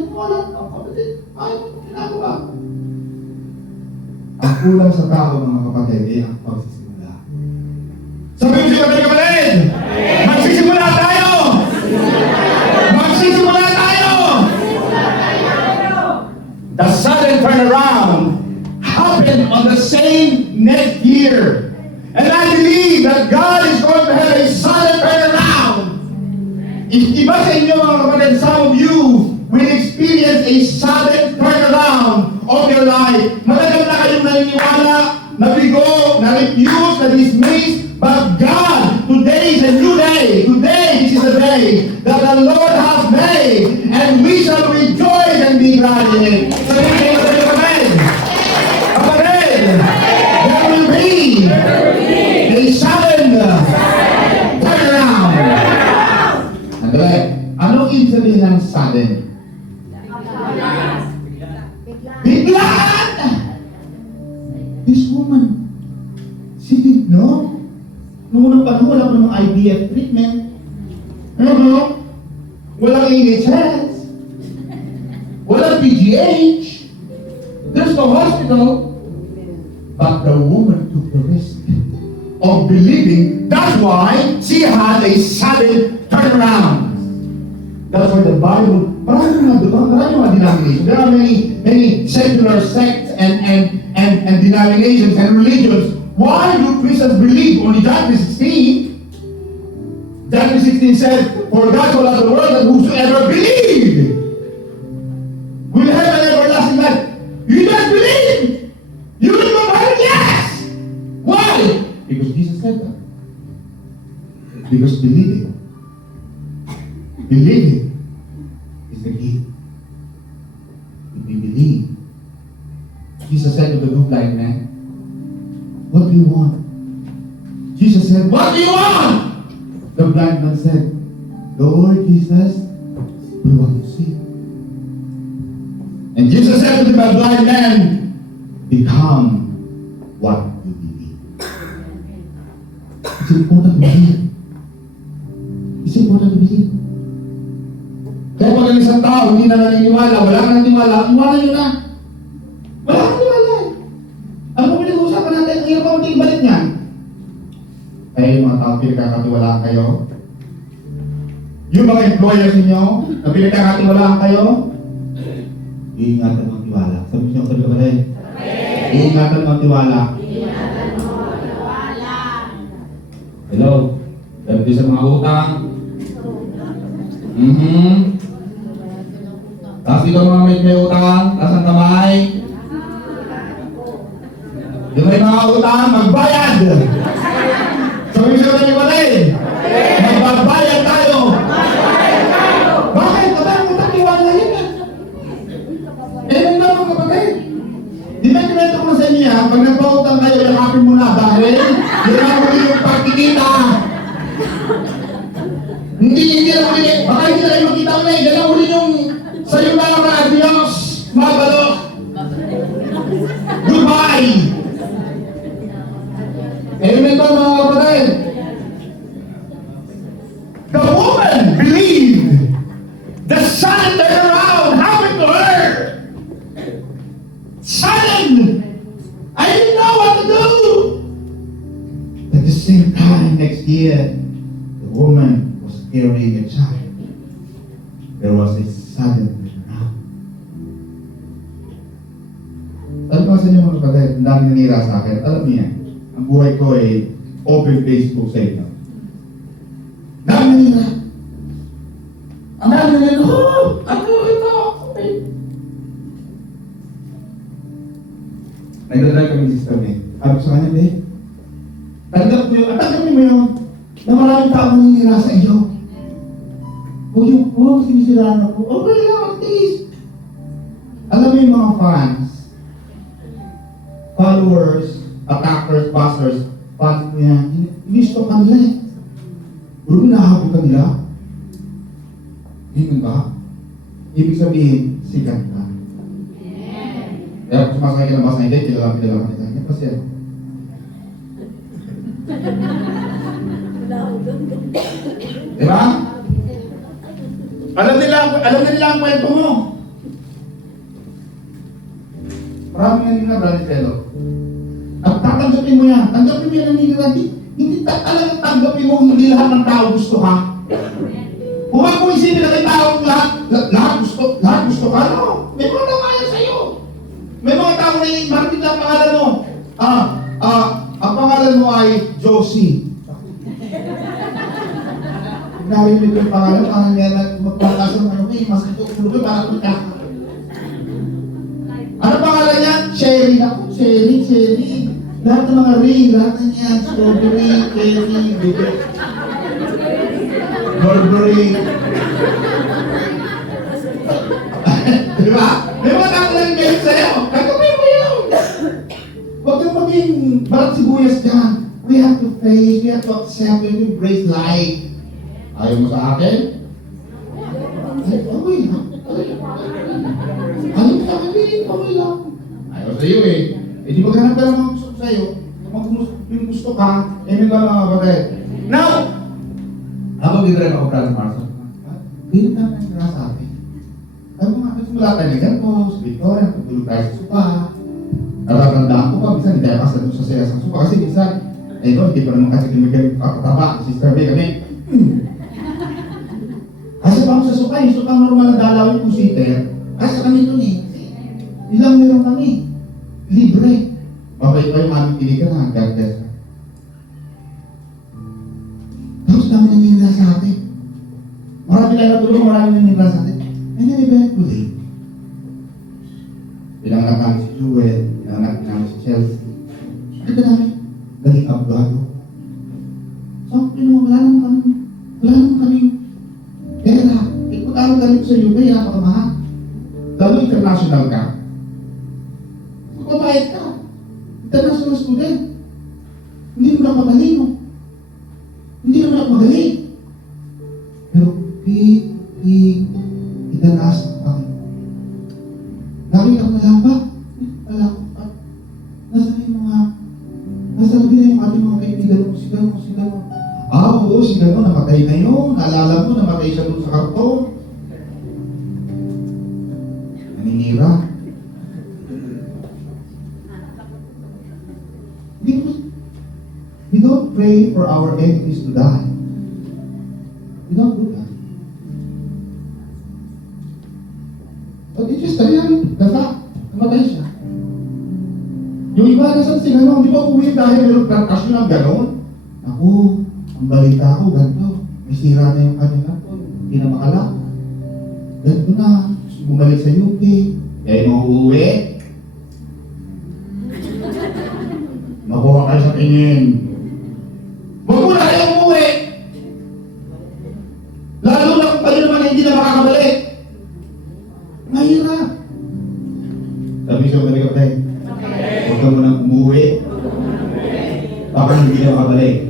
kulang sa tao mga kapatid ay ang pagsisimula. Sabi ko sa mga kapatid, magsisimula tayo! Magsisimula tayo! The sudden turnaround happened on the same next year. And I believe that God is going to have a sudden turnaround. Iba sa inyo mga kapatid, some of you will experience a sudden turnaround of your life. Matagal na kayong naniniwala, nabigo, na-refuse, na-dismiss, but God, today is a new day. Today, this is a day that the Lord has made, and we shall rejoice and be glad in it. So, kapatid, there will be a sudden turnaround. Andre, anong ibig sabihin ng sudden? Biglaan! This woman, she didn't know. Noong unang panahon, wala pa namang IVF treatment. Walang NHS. Walang PGH. There's no hospital. But the woman took the risk of believing. That's why she had a sudden turnaround. That's why the Bible, marami mga denominations. There are many secular sects and denominations and religions. Why do Christians believe? Only John 3:16. John 3:16 says, "For God so loved the world that whosoever believed will have an everlasting life." You just believe. You will go heaven, yes. Why? Because Jesus said that. Because believing is the key. If we believe, Jesus said to the two blind men, "What do you want?" Jesus said, "What do you want?" The blind man said, "Lord Jesus, we want to see." And Jesus said to the blind man, "Become what you believe." It's important to believe. It's important to believe. Kaya pag ang isang tao hindi na naniniwala, wala kang naniniwala, iwanan nyo na. Wala kang naniniwala. Ano ba pinag-uusapan natin? Ang hirap ang balik niyan. Kaya yung mga tao pinagkakatiwalaan kayo, yung mga employers ninyo na pinagkakatiwalaan kayo, iingatan mo ang tiwala. Sabi niyo, sabi ka ba rin? Iingatan mo ang tiwala. Hello? Sabi sa mga utang. Tapos ito mga may utang, tapos ang kamay. Yung may mga utang, magbayad! Sabi siya na yung rin, magbabayad tayo! Bakit? Kapag utang iwala yun eh. Nang mga kapatid. Di ba kinento ko sa inyo yan, pag nagpautang kayo, yakapin mo na dahil yun mo yung pagkikita. Hindi na huli. Baka hindi na kayo makita ko na eh. Dala huli yung sa'yo na lang na adios. Mabalo. Goodbye. Amen ba mga kapatid? The woman believed. The sun turned around. Happened to her. Sudden. I didn't know what to do. At the same time next year, the woman carrying a child. There was a sudden turnaround. Alam ko sa inyo mga kapatid, ang daming nanira sa akin. Alam niyo yan, ang buhay ko ay open Facebook sa inyo. Daming nanira. Ang daming nanira, ano ito? Nagdadala kami sister niya. Sabi ko sa kanya, tanggap mo yun na maraming tao nanira sa iyo. Huwag yung sinisiraan ako. Okay lang, at least. Alam mo yung mga fans, followers, attackers, busters, fans mo yan, in-stop ka nila eh. Pero hinahabol ka nila. Hindi ba? Ibig sabihin, sikat ka. Kaya kung sumasakay ka ng bus na hindi, kilala ka nila. Kasi yan. Diba? Alam nila ang kwento mo. Marami nga nila, Brother Tello. Tanggapin mo yan. Tanggapin mo yan ang naniniwala. Hindi talagang tanggapin mo hindi lahat ng tao gusto ka. Kung ako isipin na kay tao lahat gusto ka, no? May mga namaya sa'yo. May mga tao na yung marinig ang pangalan mo. Ang pangalan mo ay Josie. Narinig ko yung pangalan, parang magpapasang mas ito, parang magkaka. Ano pangalan niya? Sherry. Ako, Sherry. Lahat ng mga Ray, lahat ng yan. Strawberry, Cherry, Bebe. Burberry. Diba? May mga tao lang kayo sa'yo. Kagawin mo yun. Huwag kang maging barat sibuyas dyan. We have to face, we have to accept, we have to embrace life. Ayaw mo sa akin? Ay, okay lang. Ayaw sa akin, okay lang. Ayaw sa'yo eh. Eh di maghanap ka lang mga gusto sa'yo. Yung gusto ka, eh may ba mga kapatid? Now! Ako gitrin ako Brother Marcel. Ganyan ka na sa atin. Sabi mo nga, nagsimula tayo na ganito, sa Victoria, tutulog tayo sa sopa. Natatandaan ko pa, minsan hindi tayo kasal sa saya sa sopa. Kasi minsan, eh no, hindi pa naman kasi magiging kakataba. Sister May kami, kasi pa ako sa sopa, yung sopa normal na dalawin kung sitter. Kasi kami ito eh. Ilang meron kami. Libre. Mabait pa yung aming piligan na, God bless. Tapos kami nangyayari sa atin. Marami tayo natulong, marami nangyayari sa atin. And then eventually, pinanganak namin si Jewel, pinanganak namin si Chelsea. Ito namin, galing abogado. So, wala naman kami pera. Eh, pag-aral galing sa UK, napakamahal. Lalo international ka. Magbabayad ka. International student. Hindi mo na magaling. Hindi mo na magaling. Pero, itanas ang nakita ko na lang ba? Wala ko pa. Nasa labi na yung ating mga kaibigan mo, si Gano. Oo, si Gano, namatay na yun. Naalala mo, namatay siya doon sa karton. Naninira. We don't pray for our enemies to die. We don't do that. But it's just the fact, namatay siya. Yung iba nasan si Gano, di ba uwi dahil meron plantasyon ng ganon? Ako, ang balita ko, ganito. May sira na yung kanyang ganito. Hindi na makalakad. Ganito na. Bumalik sa UK. Kaya mo uuwi. Makuha kayo sa tingin. Huwag mo na kayo umuwi. Lalo na kung kayo naman hindi na makakabalik. Mahirap. Sabi siya, balik ka tayo. Huwag ka mo nang umuwi. Baka hindi na makabalik.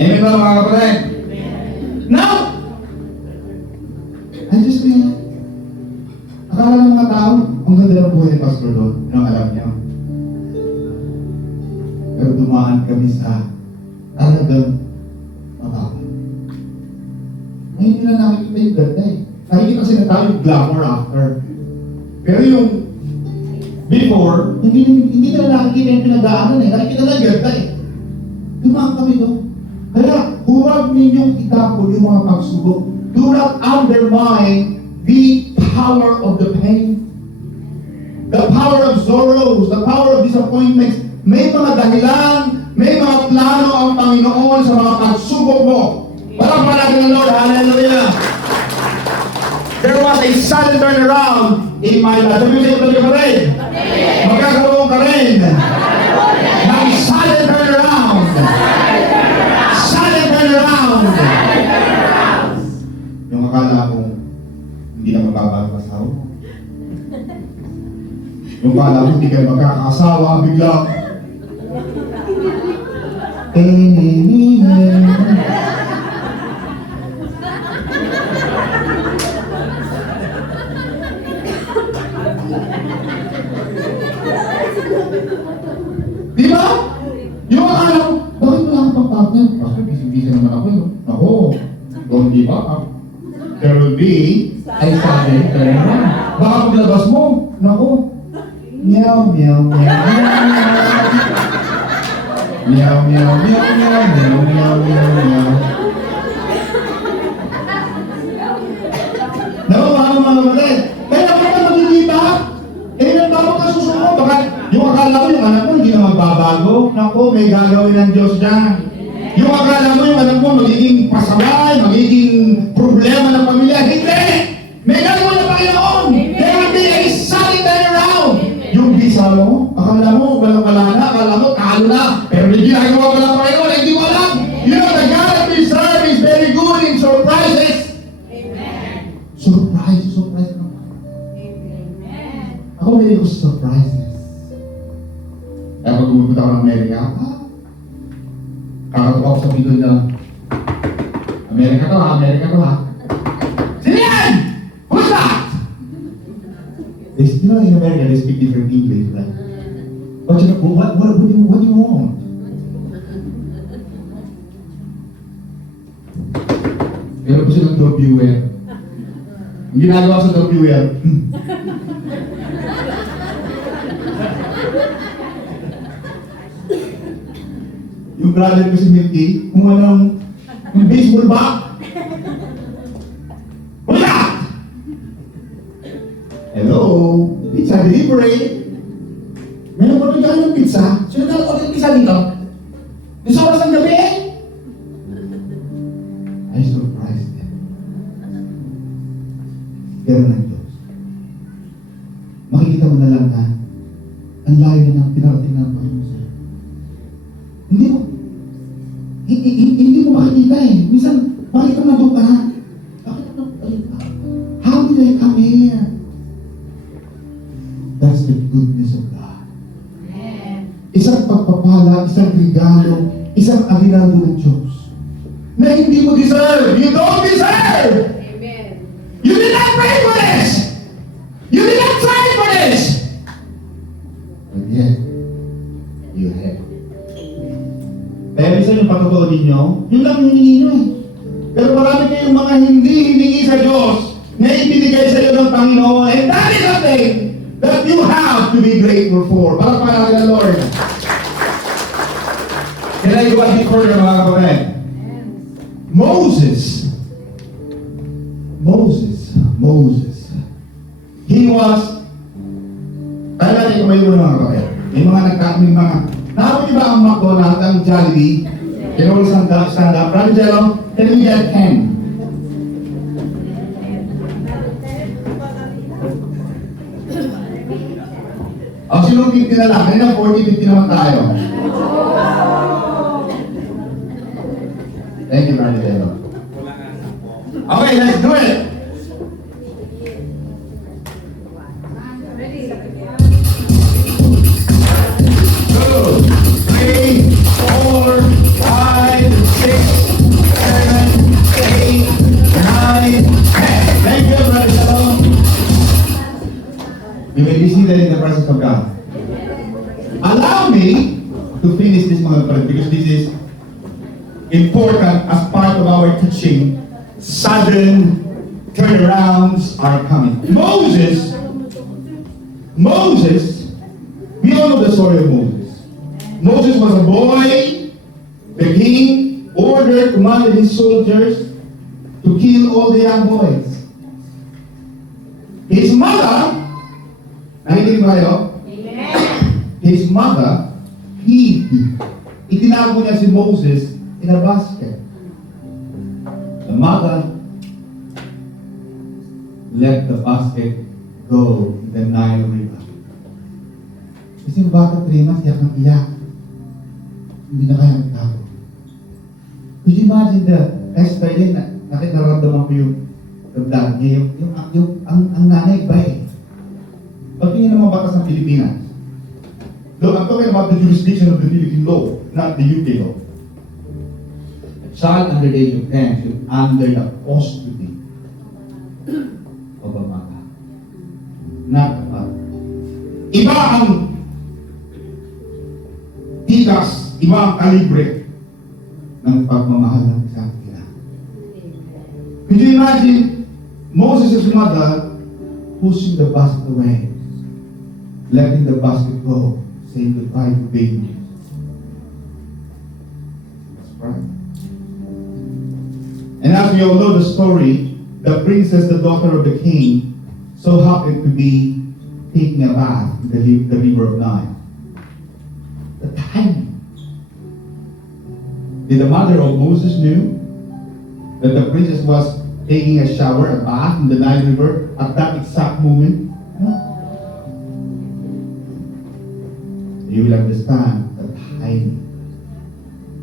Amen ba mga kapatid? Now! I just realized, akala ng mga tao, ang ganda ng buhay ni Pastor doon, yun ang alam niya. Pero dumaan kami sa talagang matapang. Ngayon nila nakikita yung ganda eh. Nakikita kasi na tayo yung glamour after. Pero yung before, hindi nila nakikita yung pinag-aanan eh. Nakikita na ganda eh. Dumaan kami doon. Kaya, huwag ninyong itapon yung mga pagsubok. Do not undermine the power of the pain. The power of sorrows, the power of disappointments. May mga dahilan, may mga plano ang Panginoon sa mga pagsubok mo. Palakpakan natin ang Lord. Hallelujah! There was a sudden turnaround in my life. Sabi mo sa ito ka rin. Magkakaroon ka rin ng sudden turnaround. Sudden turnaround. Yung akala ko, hindi na magbabago asawa mo. Yung akala ko, hindi ka magkakasawa, bigla. Di ba? Yung akala ko, bakit wala akong pang-partner? Pastor, busy-busy naman ako yun. Ako, don't give up. There will be a sudden turnaround. Baka paglabas mo, naku, Meow, meow, meow, meow. Meow, meow, meow, meow, meow, meow, meow, meow. Nababahan mo mga kapatid. Kaya kapag magkikita, ilang tao ka susunod. Baka yung akala mo yung anak mo hindi na magbabago. Naku, may gagawin ng Diyos dyan. Yung akala mo yung anak mo magiging pasaway, magiging problema ng pamilya. Hindi! May gagawin ng Panginoon! There will be a solid turnaround! Yung visa mo, akala mo wala na, akala mo talo na. Pero may ginagawa wala ng Panginoon, hindi mo alam. You know, the God that we serve is very good in surprises. Surprise naman. Ako may ko sa surprises. Kaya pag pumunta ako ng Amerika, kakatok ako sa video niya, Amerika to ha. Sino yan? Who's that? You know, in America, they speak different English, right? But you know, what do you want? Meron po silang door viewer. Ang ginagawa sa door viewer, yung brother ko si Milky, kung anong yung baseball bat. Who's that? Hello? Pizza delivery? Meron po rin kayo ng pizza? Sino nalakot yung pizza dito? Yung sa oras ng gabi? I surprised them. Pero ng Diyos. Makikita mo na lang na ang layo na ng pinarating ng Panginoon sa'yo. Hindi mo makikita eh. Minsan, bakit ka nandun ka? Bakit ka nandun ka? How did I come here? That's the goodness of God. Isang pagpapala, isang regalo, isang aginaldo ng Diyos na hindi mo deserve. You don't deserve! Amen. You did not pray for this! You did not try for this! But yet, you have. Kaya minsan yung patotoo ninyo, yun lang yung hiningi nyo eh. Pero marami kayong mga hindi hiningi sa Diyos na ibinigay sa iyo ng Panginoon. And that is something that you have to be grateful for. Para natin ang Lord. Can I go a bit further, mga kapatid? Moses. He was, tayo natin kumayo muna mga kapatid. May mga nagkakaming mga, nakapag iba ang McDonald's, ang Jollibee, can all stand up. Brother Jello, can we get 10? O, sino 50 na lang? Kanina 40-50 naman tayo. Thank you, Brother Jello. Okay, let's do it. You may be seated in the presence of God. Allow me to finish this mga kapatid because this is important as part of our teaching. Sudden turnarounds are coming. Moses, we all know the story of Moses. Moses was a boy. The king commanded his soldiers to kill all the young boys. His mother, nakikinig ba kayo? His mother hid. Itinago niya si Moses in a basket. The mother let the basket go in the Nile River. Kasi yung bata 3 months, iyak ng iyak. Hindi na kaya magtago. Could you imagine the Esther din, nararamdaman ko yung vlog niya, ang nanay ba eh. Pagtingin ng mga batas ng Pilipinas. Look, I'm talking about the jurisdiction of the Philippine law, not the UK law. A child under the age of 10 should under the custody of a mother, not a father. Iba ang tikas, iba ang kalibre ng pagmamahal ng isang ina. Could you imagine Moses' mother pushing the basket away? letting the basket go, saying goodbye to baby. That's right. And as we all know the story, the princess, the daughter of the king, so happened to be taking a bath in the river of Nile. The timing. Did the mother of Moses knew that the princess was taking a shower, a bath in the Nile River at that exact moment? No. You will understand the timing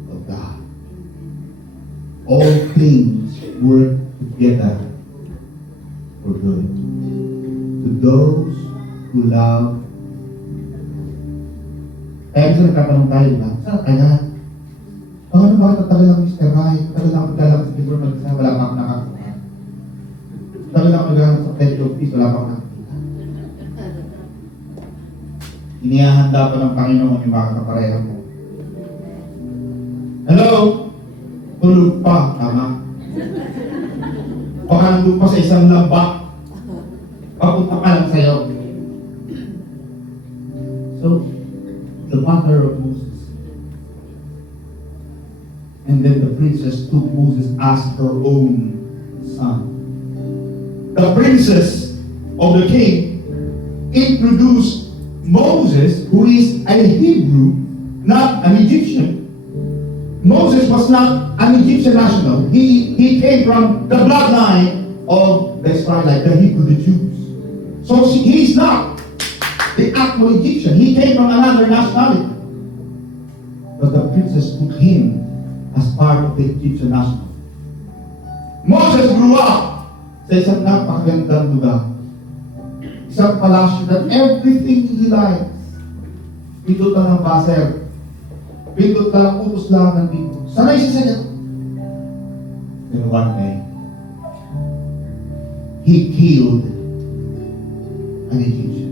of God. All things work together for good to those who love. Kaya minsan nagkatanong tayo na, saan kaya? Bakit tatagal lang Mr. Right? Tatagal lang maglalak sa Before mag-isa, wala pa akong nakakuha. Tatagal lang maglalak sa pledge of peace, wala pa akong nakakita. Inihahanda pa ng Panginoon yung mga kapareha mo. Hello? Tulog pa, tama? Baka nandun pa sa isang lambak. Papunta pa lang sa'yo. So, the mother of Moses. And then the princess took Moses as her own son. The princess of the king introduced Moses, who is a Hebrew, not an Egyptian. Moses was not an Egyptian national. He came from the bloodline of the Israelites, the Hebrew, the Jews. So he's not the actual Egyptian. He came from another nationality. But the princess took him as part of the Egyptian national. Moses grew up sa isang napakagandang lugar. Isang palasyo that everything he likes. Pindot lang ng baser. Pindot lang, utos lang ng dito. Sanay siya sa niya. Then one day, he killed an Egyptian.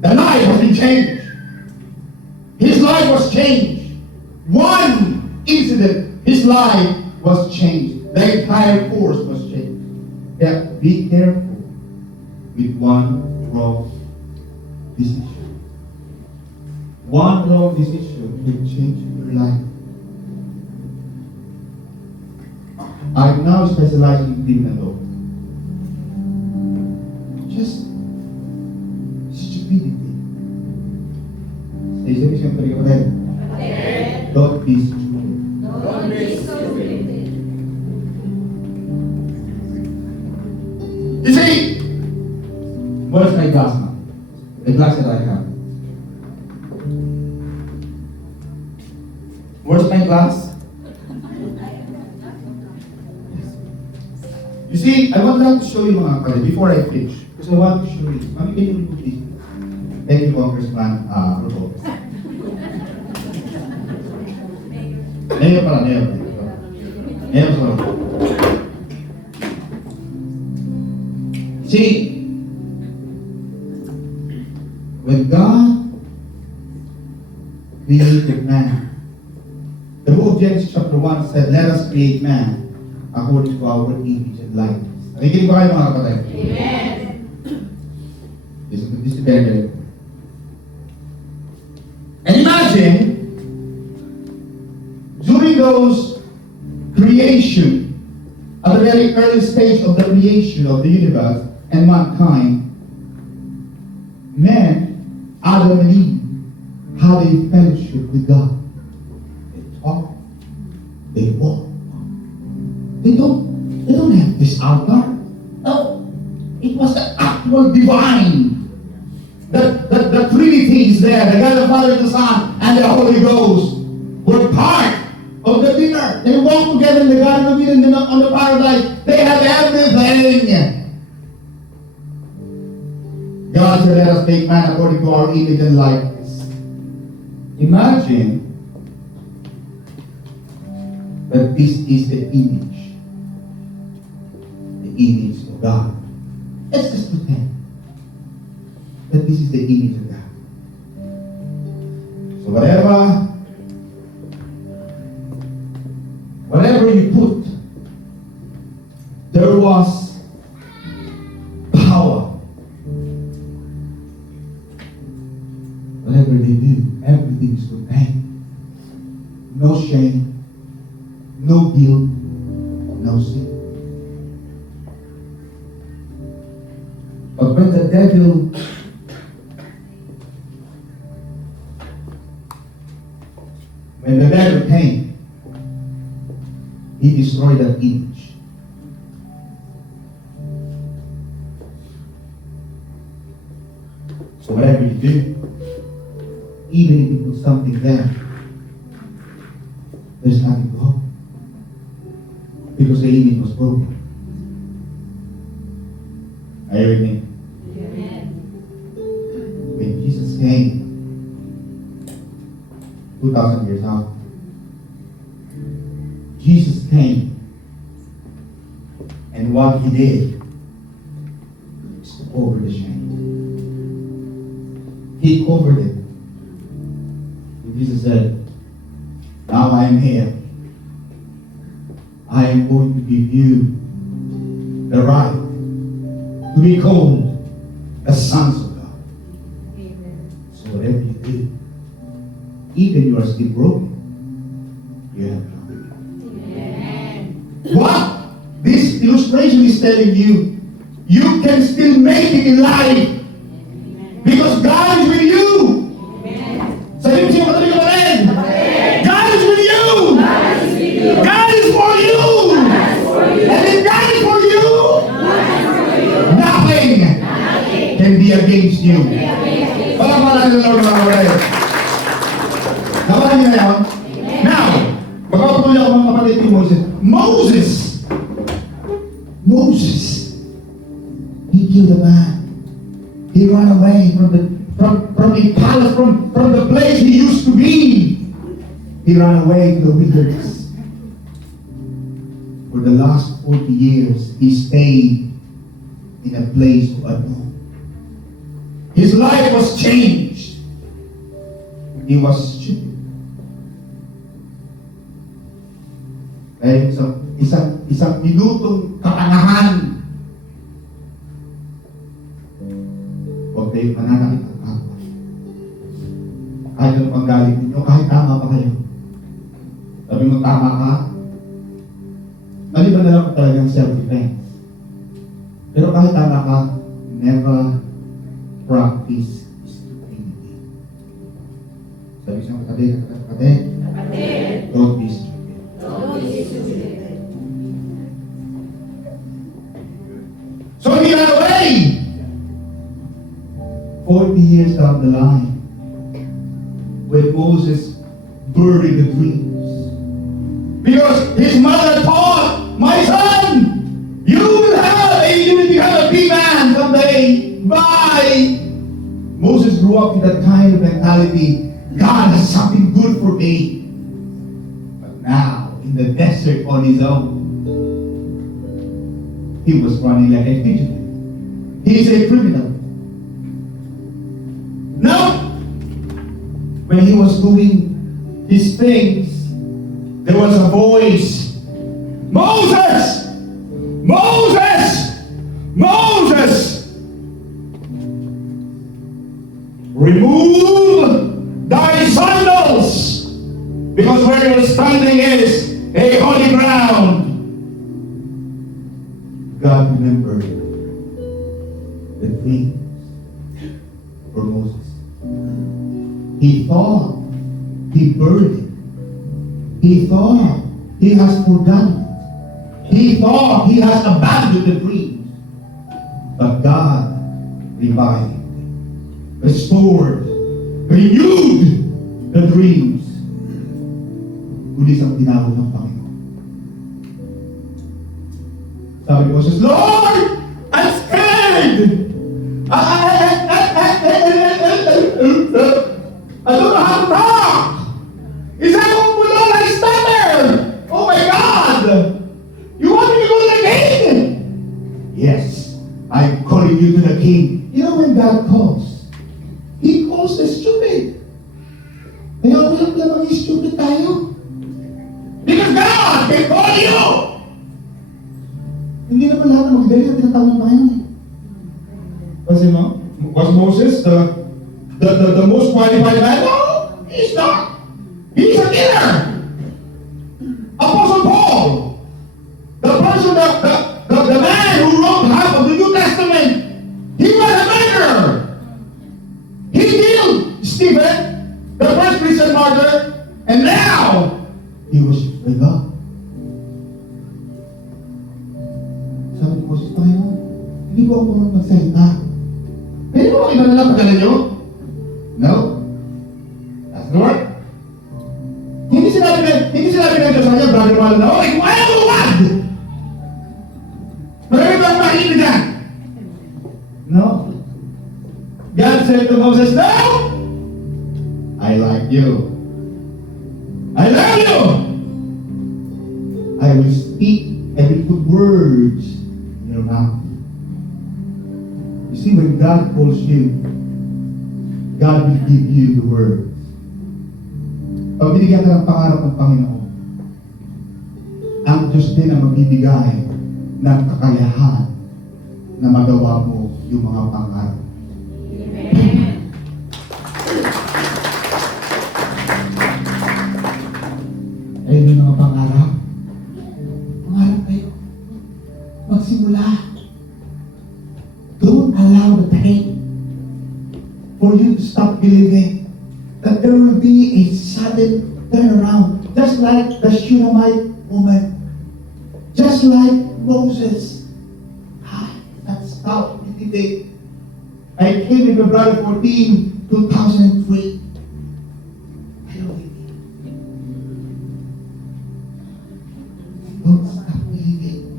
The life has been changed. His life was changed. One incident, his life was changed. The entire course was changed. Yeah, be careful with one wrong decision. One wrong decision will change your life. I'm now specializing in criminal law. Just stupidity. Say sabi siyempre kapatid. Don't be stupid. Don't be stupid. You see, where's my glass now? The glass that I have. Where's my glass? You see, I would like to show you mga kapatid before I finish. Because I want to show you. Mami, can you remove this? Thank you, Congressman Rodolfo. Mayor pala, Mayor. Mayor pala. See, when God created man, the book of Genesis chapter 1 said, let us create man according to our image and likeness. Nakikinig ba kayo mga kapatid? Amen. This is very, very important. And imagine, during those creation, at the very early stage of the creation of the universe and mankind, men, Adam and Eve, had a fellowship with God. They talk, they walk. They don't have this altar. No, it was the actual divine. The Trinity is there. The God, the Father, the Son, and the Holy Ghost were part of the dinner. They walked together in the Garden of Eden, on the paradise. They had everything. God said, let us make man according to our image and likeness. Imagine that this is the image of God. Let's just pretend that this is the image of God. So whatever you put, there was power. no shame, no guilt, no sin. But when the devil came, he destroyed that image. So whatever you do, even if you put something there, there's nothing to hope. Because the image was broken. Are you with me? When Jesus came, 2,000 years out, Jesus came, and what he did is to cover the shame. He covered it. And Jesus said, now I am here. I am going to give you the right to be called the sons of God. So whatever you do, even you are still broken, you have come. What this illustration is telling you, you can still make it in life because God is with you. Sabi mo siya katabi ka pa rin. God is with you. God is for you. And if God is for you, nothing can be against you. Wala pa lang ng Lord mga kapatid. Nabahan niyo na yun? Now, magpapatuloy ako mga kapatid ni Moses, he killed a man. He ran away from a palace, from the place he used to be. He ran away to the wilderness. For the last 40 years, he stayed in a place unknown. His life was changed. He was stupid. Dahil isang minutong kapangahan, huwag kayong mananakit ang kapwa. Kahit ano pang galing ninyo, kahit tama pa kayo. Sabi mo tama ka, maliban na lang talagang self-defense. Pero kahit tama ka, never practice stupidity. Sabi siya kapatid, don't be stupid. So he ran away. 40 years down the line, when Moses buried the dreams. Because his mother thought, my son, you will become a big man someday. Bye. Moses grew up with that kind of mentality. God has something good for me. But now, in the desert on his own, he was running like a fugitive. He is a criminal. Now, when he was doing his things, there was a voice. Moses! Moses! Moses! Remove thy sandals, because where you're standing is a holy ground. God remembered the dreams for Moses. He thought he buried it. He thought he has forgotten it. He thought he has abandoned the dreams. But God revived, restored, renewed the dreams. Kulis ang tinawag ng Panginoon. Sabi ni Moses, Lord, I'm scared! I don't know how to talk! Is that what I stutter? Oh my God! You want me to go to the king? Yes, I'm calling you to the king. You know when God calls, He calls the stupid. Kaya walang lamang stupid tayo. Because God can call you! Hindi naman lahat ng magaling na tinatawag ng Panginoon eh. Kasi was Moses the most qualified man? No, he's not. He's a killer. he was used by God. Sabi ni Moses, Panginoon, hindi po ako magsalita. Pwede mo makita na lang pagkala nyo? No? That's the word. Hindi sinabi ng Diyos sa kanya, Brother Marlon, na, okay, kung ayaw mo wag! Marami bang makinig ka? No? God said to Moses, no! I like you. I love you! I will speak every good words in your mouth. You see, when God calls you, God will give you the words. Pag binigyan ka ng pangarap ng Panginoon, ang Diyos din ang magbibigay ng kakayahan na magawa mo yung mga pangarap. Ayun yung mga pangarap. Pangarap kayo. Magsimula. Don't allow the pain for you to stop believing that there will be a sudden turnaround. Just like the Shunammite woman. Just like Moses. That stopped believing. I came in February 14, 2003. Don't stop believing.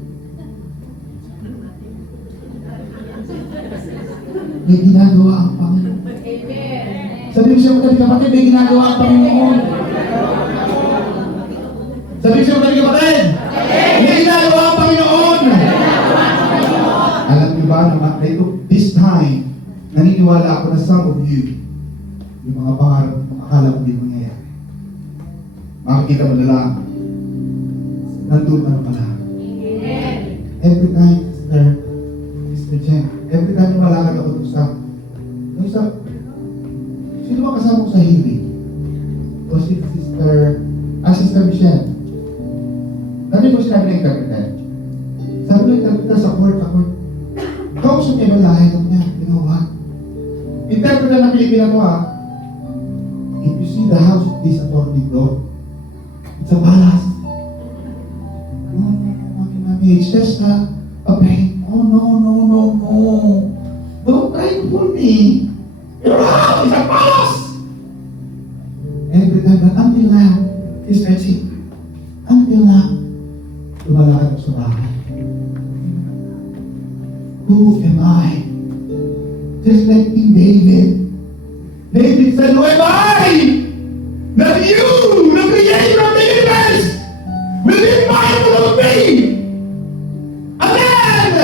May ginagawa ang Panginoon. Sabi ko siya mga kapatid, may ginagawa ang Panginoon. Sabi ko siya mga kapatid, may ginagawa ang Panginoon. Alam niyo ba, this time, naniniwala ako na some of you, yung mga pangarap, akala mo di mangyayari. Makikita mo na lang, nandun na pala. Every time, Sister Jen, every time yung malakad ako sa sino ba kasama ko sa hearing? O si Sister Michelle. Sabi ko sinabi na interpreter. Sabi ko interpreter sa court. Kausap niya ba lahat niya? You know what? Interpreter na Pilipina to ha. If you see the house of this authority door, it's a palace. No, it's just a pain. Oh, no. Don't try to fool me. Your house is a palace. Every time, but until now, he's stretching. Until now, lumalakad ko sa bahay. Who am I? Just like King David. David said, who am I? That you, the creator of the universe, will be mindful of me. A man,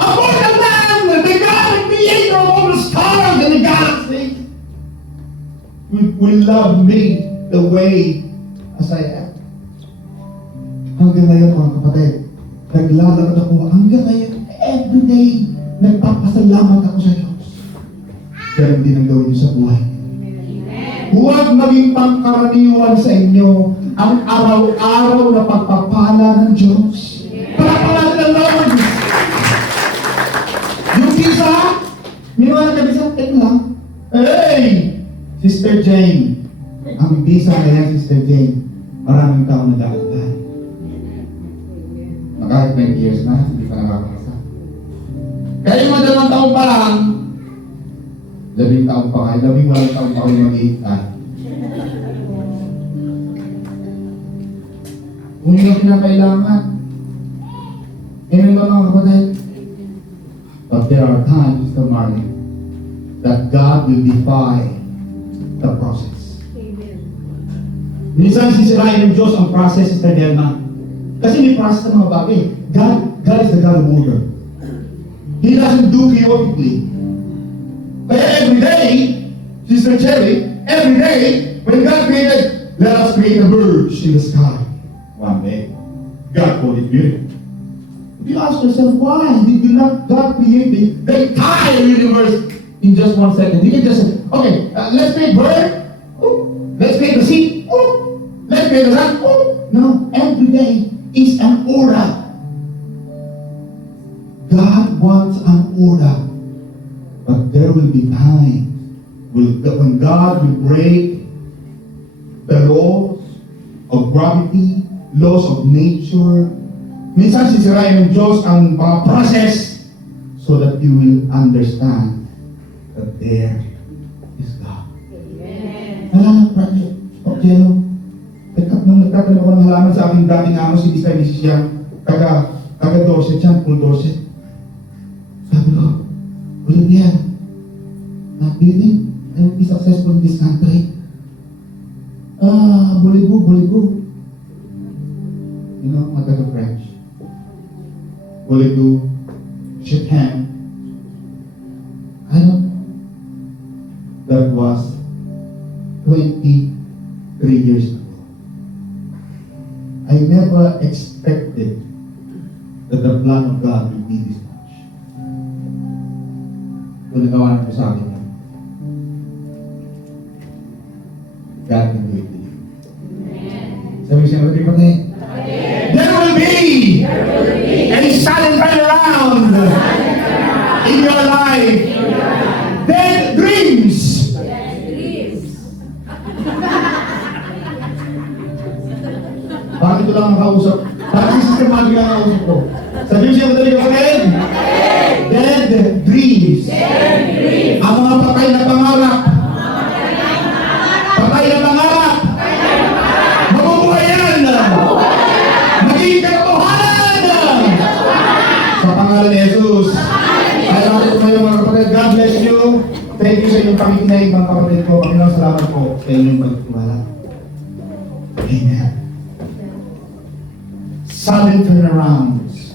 a mortal man, the God and creator of all the stars and the galaxies, will love me the way as I am. Hanggang ngayon mga kapatid, naglalakad ako hanggang ngayon, everyday, nagpapasalamat ako sa Diyos. Ganun din ang gawin niyo sa buhay. Huwag maging pangkaraniwan sa inyo ang araw-araw na pagpapala ng Diyos. Pagpapala ng Lord. Yung isa, may mga kabisa, ito lang. Hey! Sister Jane. Ang bisa na yan, Sister Jane. Maraming taong nag-aaral. Kahit 20 years na, hindi pa nakakasa. Kaya yung 2 taon pa lang, 11 taon pa kayo, 11 taon pa kayo mag-iitan. Kung yun ang pinakailangan, amen ba mga kapatid? But there are times, Mr. Marley, that God will defy the process. Minsan sisirain ng Diyos ang process, Sister Delma. Kasi may process ng mga bagay. God is the God of order. He doesn't do chaotically. Kaya every day, Sister Cherry, every day, when God created, let us create a bird in the sky. One day, God called it beautiful. If you ask yourself, why did not God create the entire universe in just 1 second? You can just say, okay, let's create bird. Oh, let's create the sea. Oh, let's create the sun. Oh. No, every day is an order. God wants an order. But there will be times when God will break the laws of gravity, laws of nature. Minsan sisirain ng Diyos ang mga process so that you will understand that there is God. Project of Jello. Nung nagtatanong ako ng halaman sa aking dating amo, si Mr. Mrs. Yang, taga Dorset siya, full Dorset. Sabi ko, Olivia, do you think I will be successful in this country? Voulez-vous. You know, mga taga-French. Voulez-vous, shake hand. I don't. That was 23 years ago. I never expected that the plan of God would be this much. Kung nagawa na sa akin yun, God can do it to you. Sabi siya, "Mati patay." There will be a sudden turnaround in your life. Dead dreams. Bakit ito lang ang kausap? Bakit systematic lang ang kausap ko? Sabihin siya, madali kapatid? Dead dreams. Ang mga patay na pangarap. Patay na pangarap. Mabubuhay yan. Magiging katotohanan. Sa pangalan ni Jesus. Ay, natin po kayo mga kapatid. God bless you. Thank you sa inyong pakikinig mga kapatid ko. Panginoon, salamat po sa inyong pagtitiwala. Amen. Sudden turnarounds.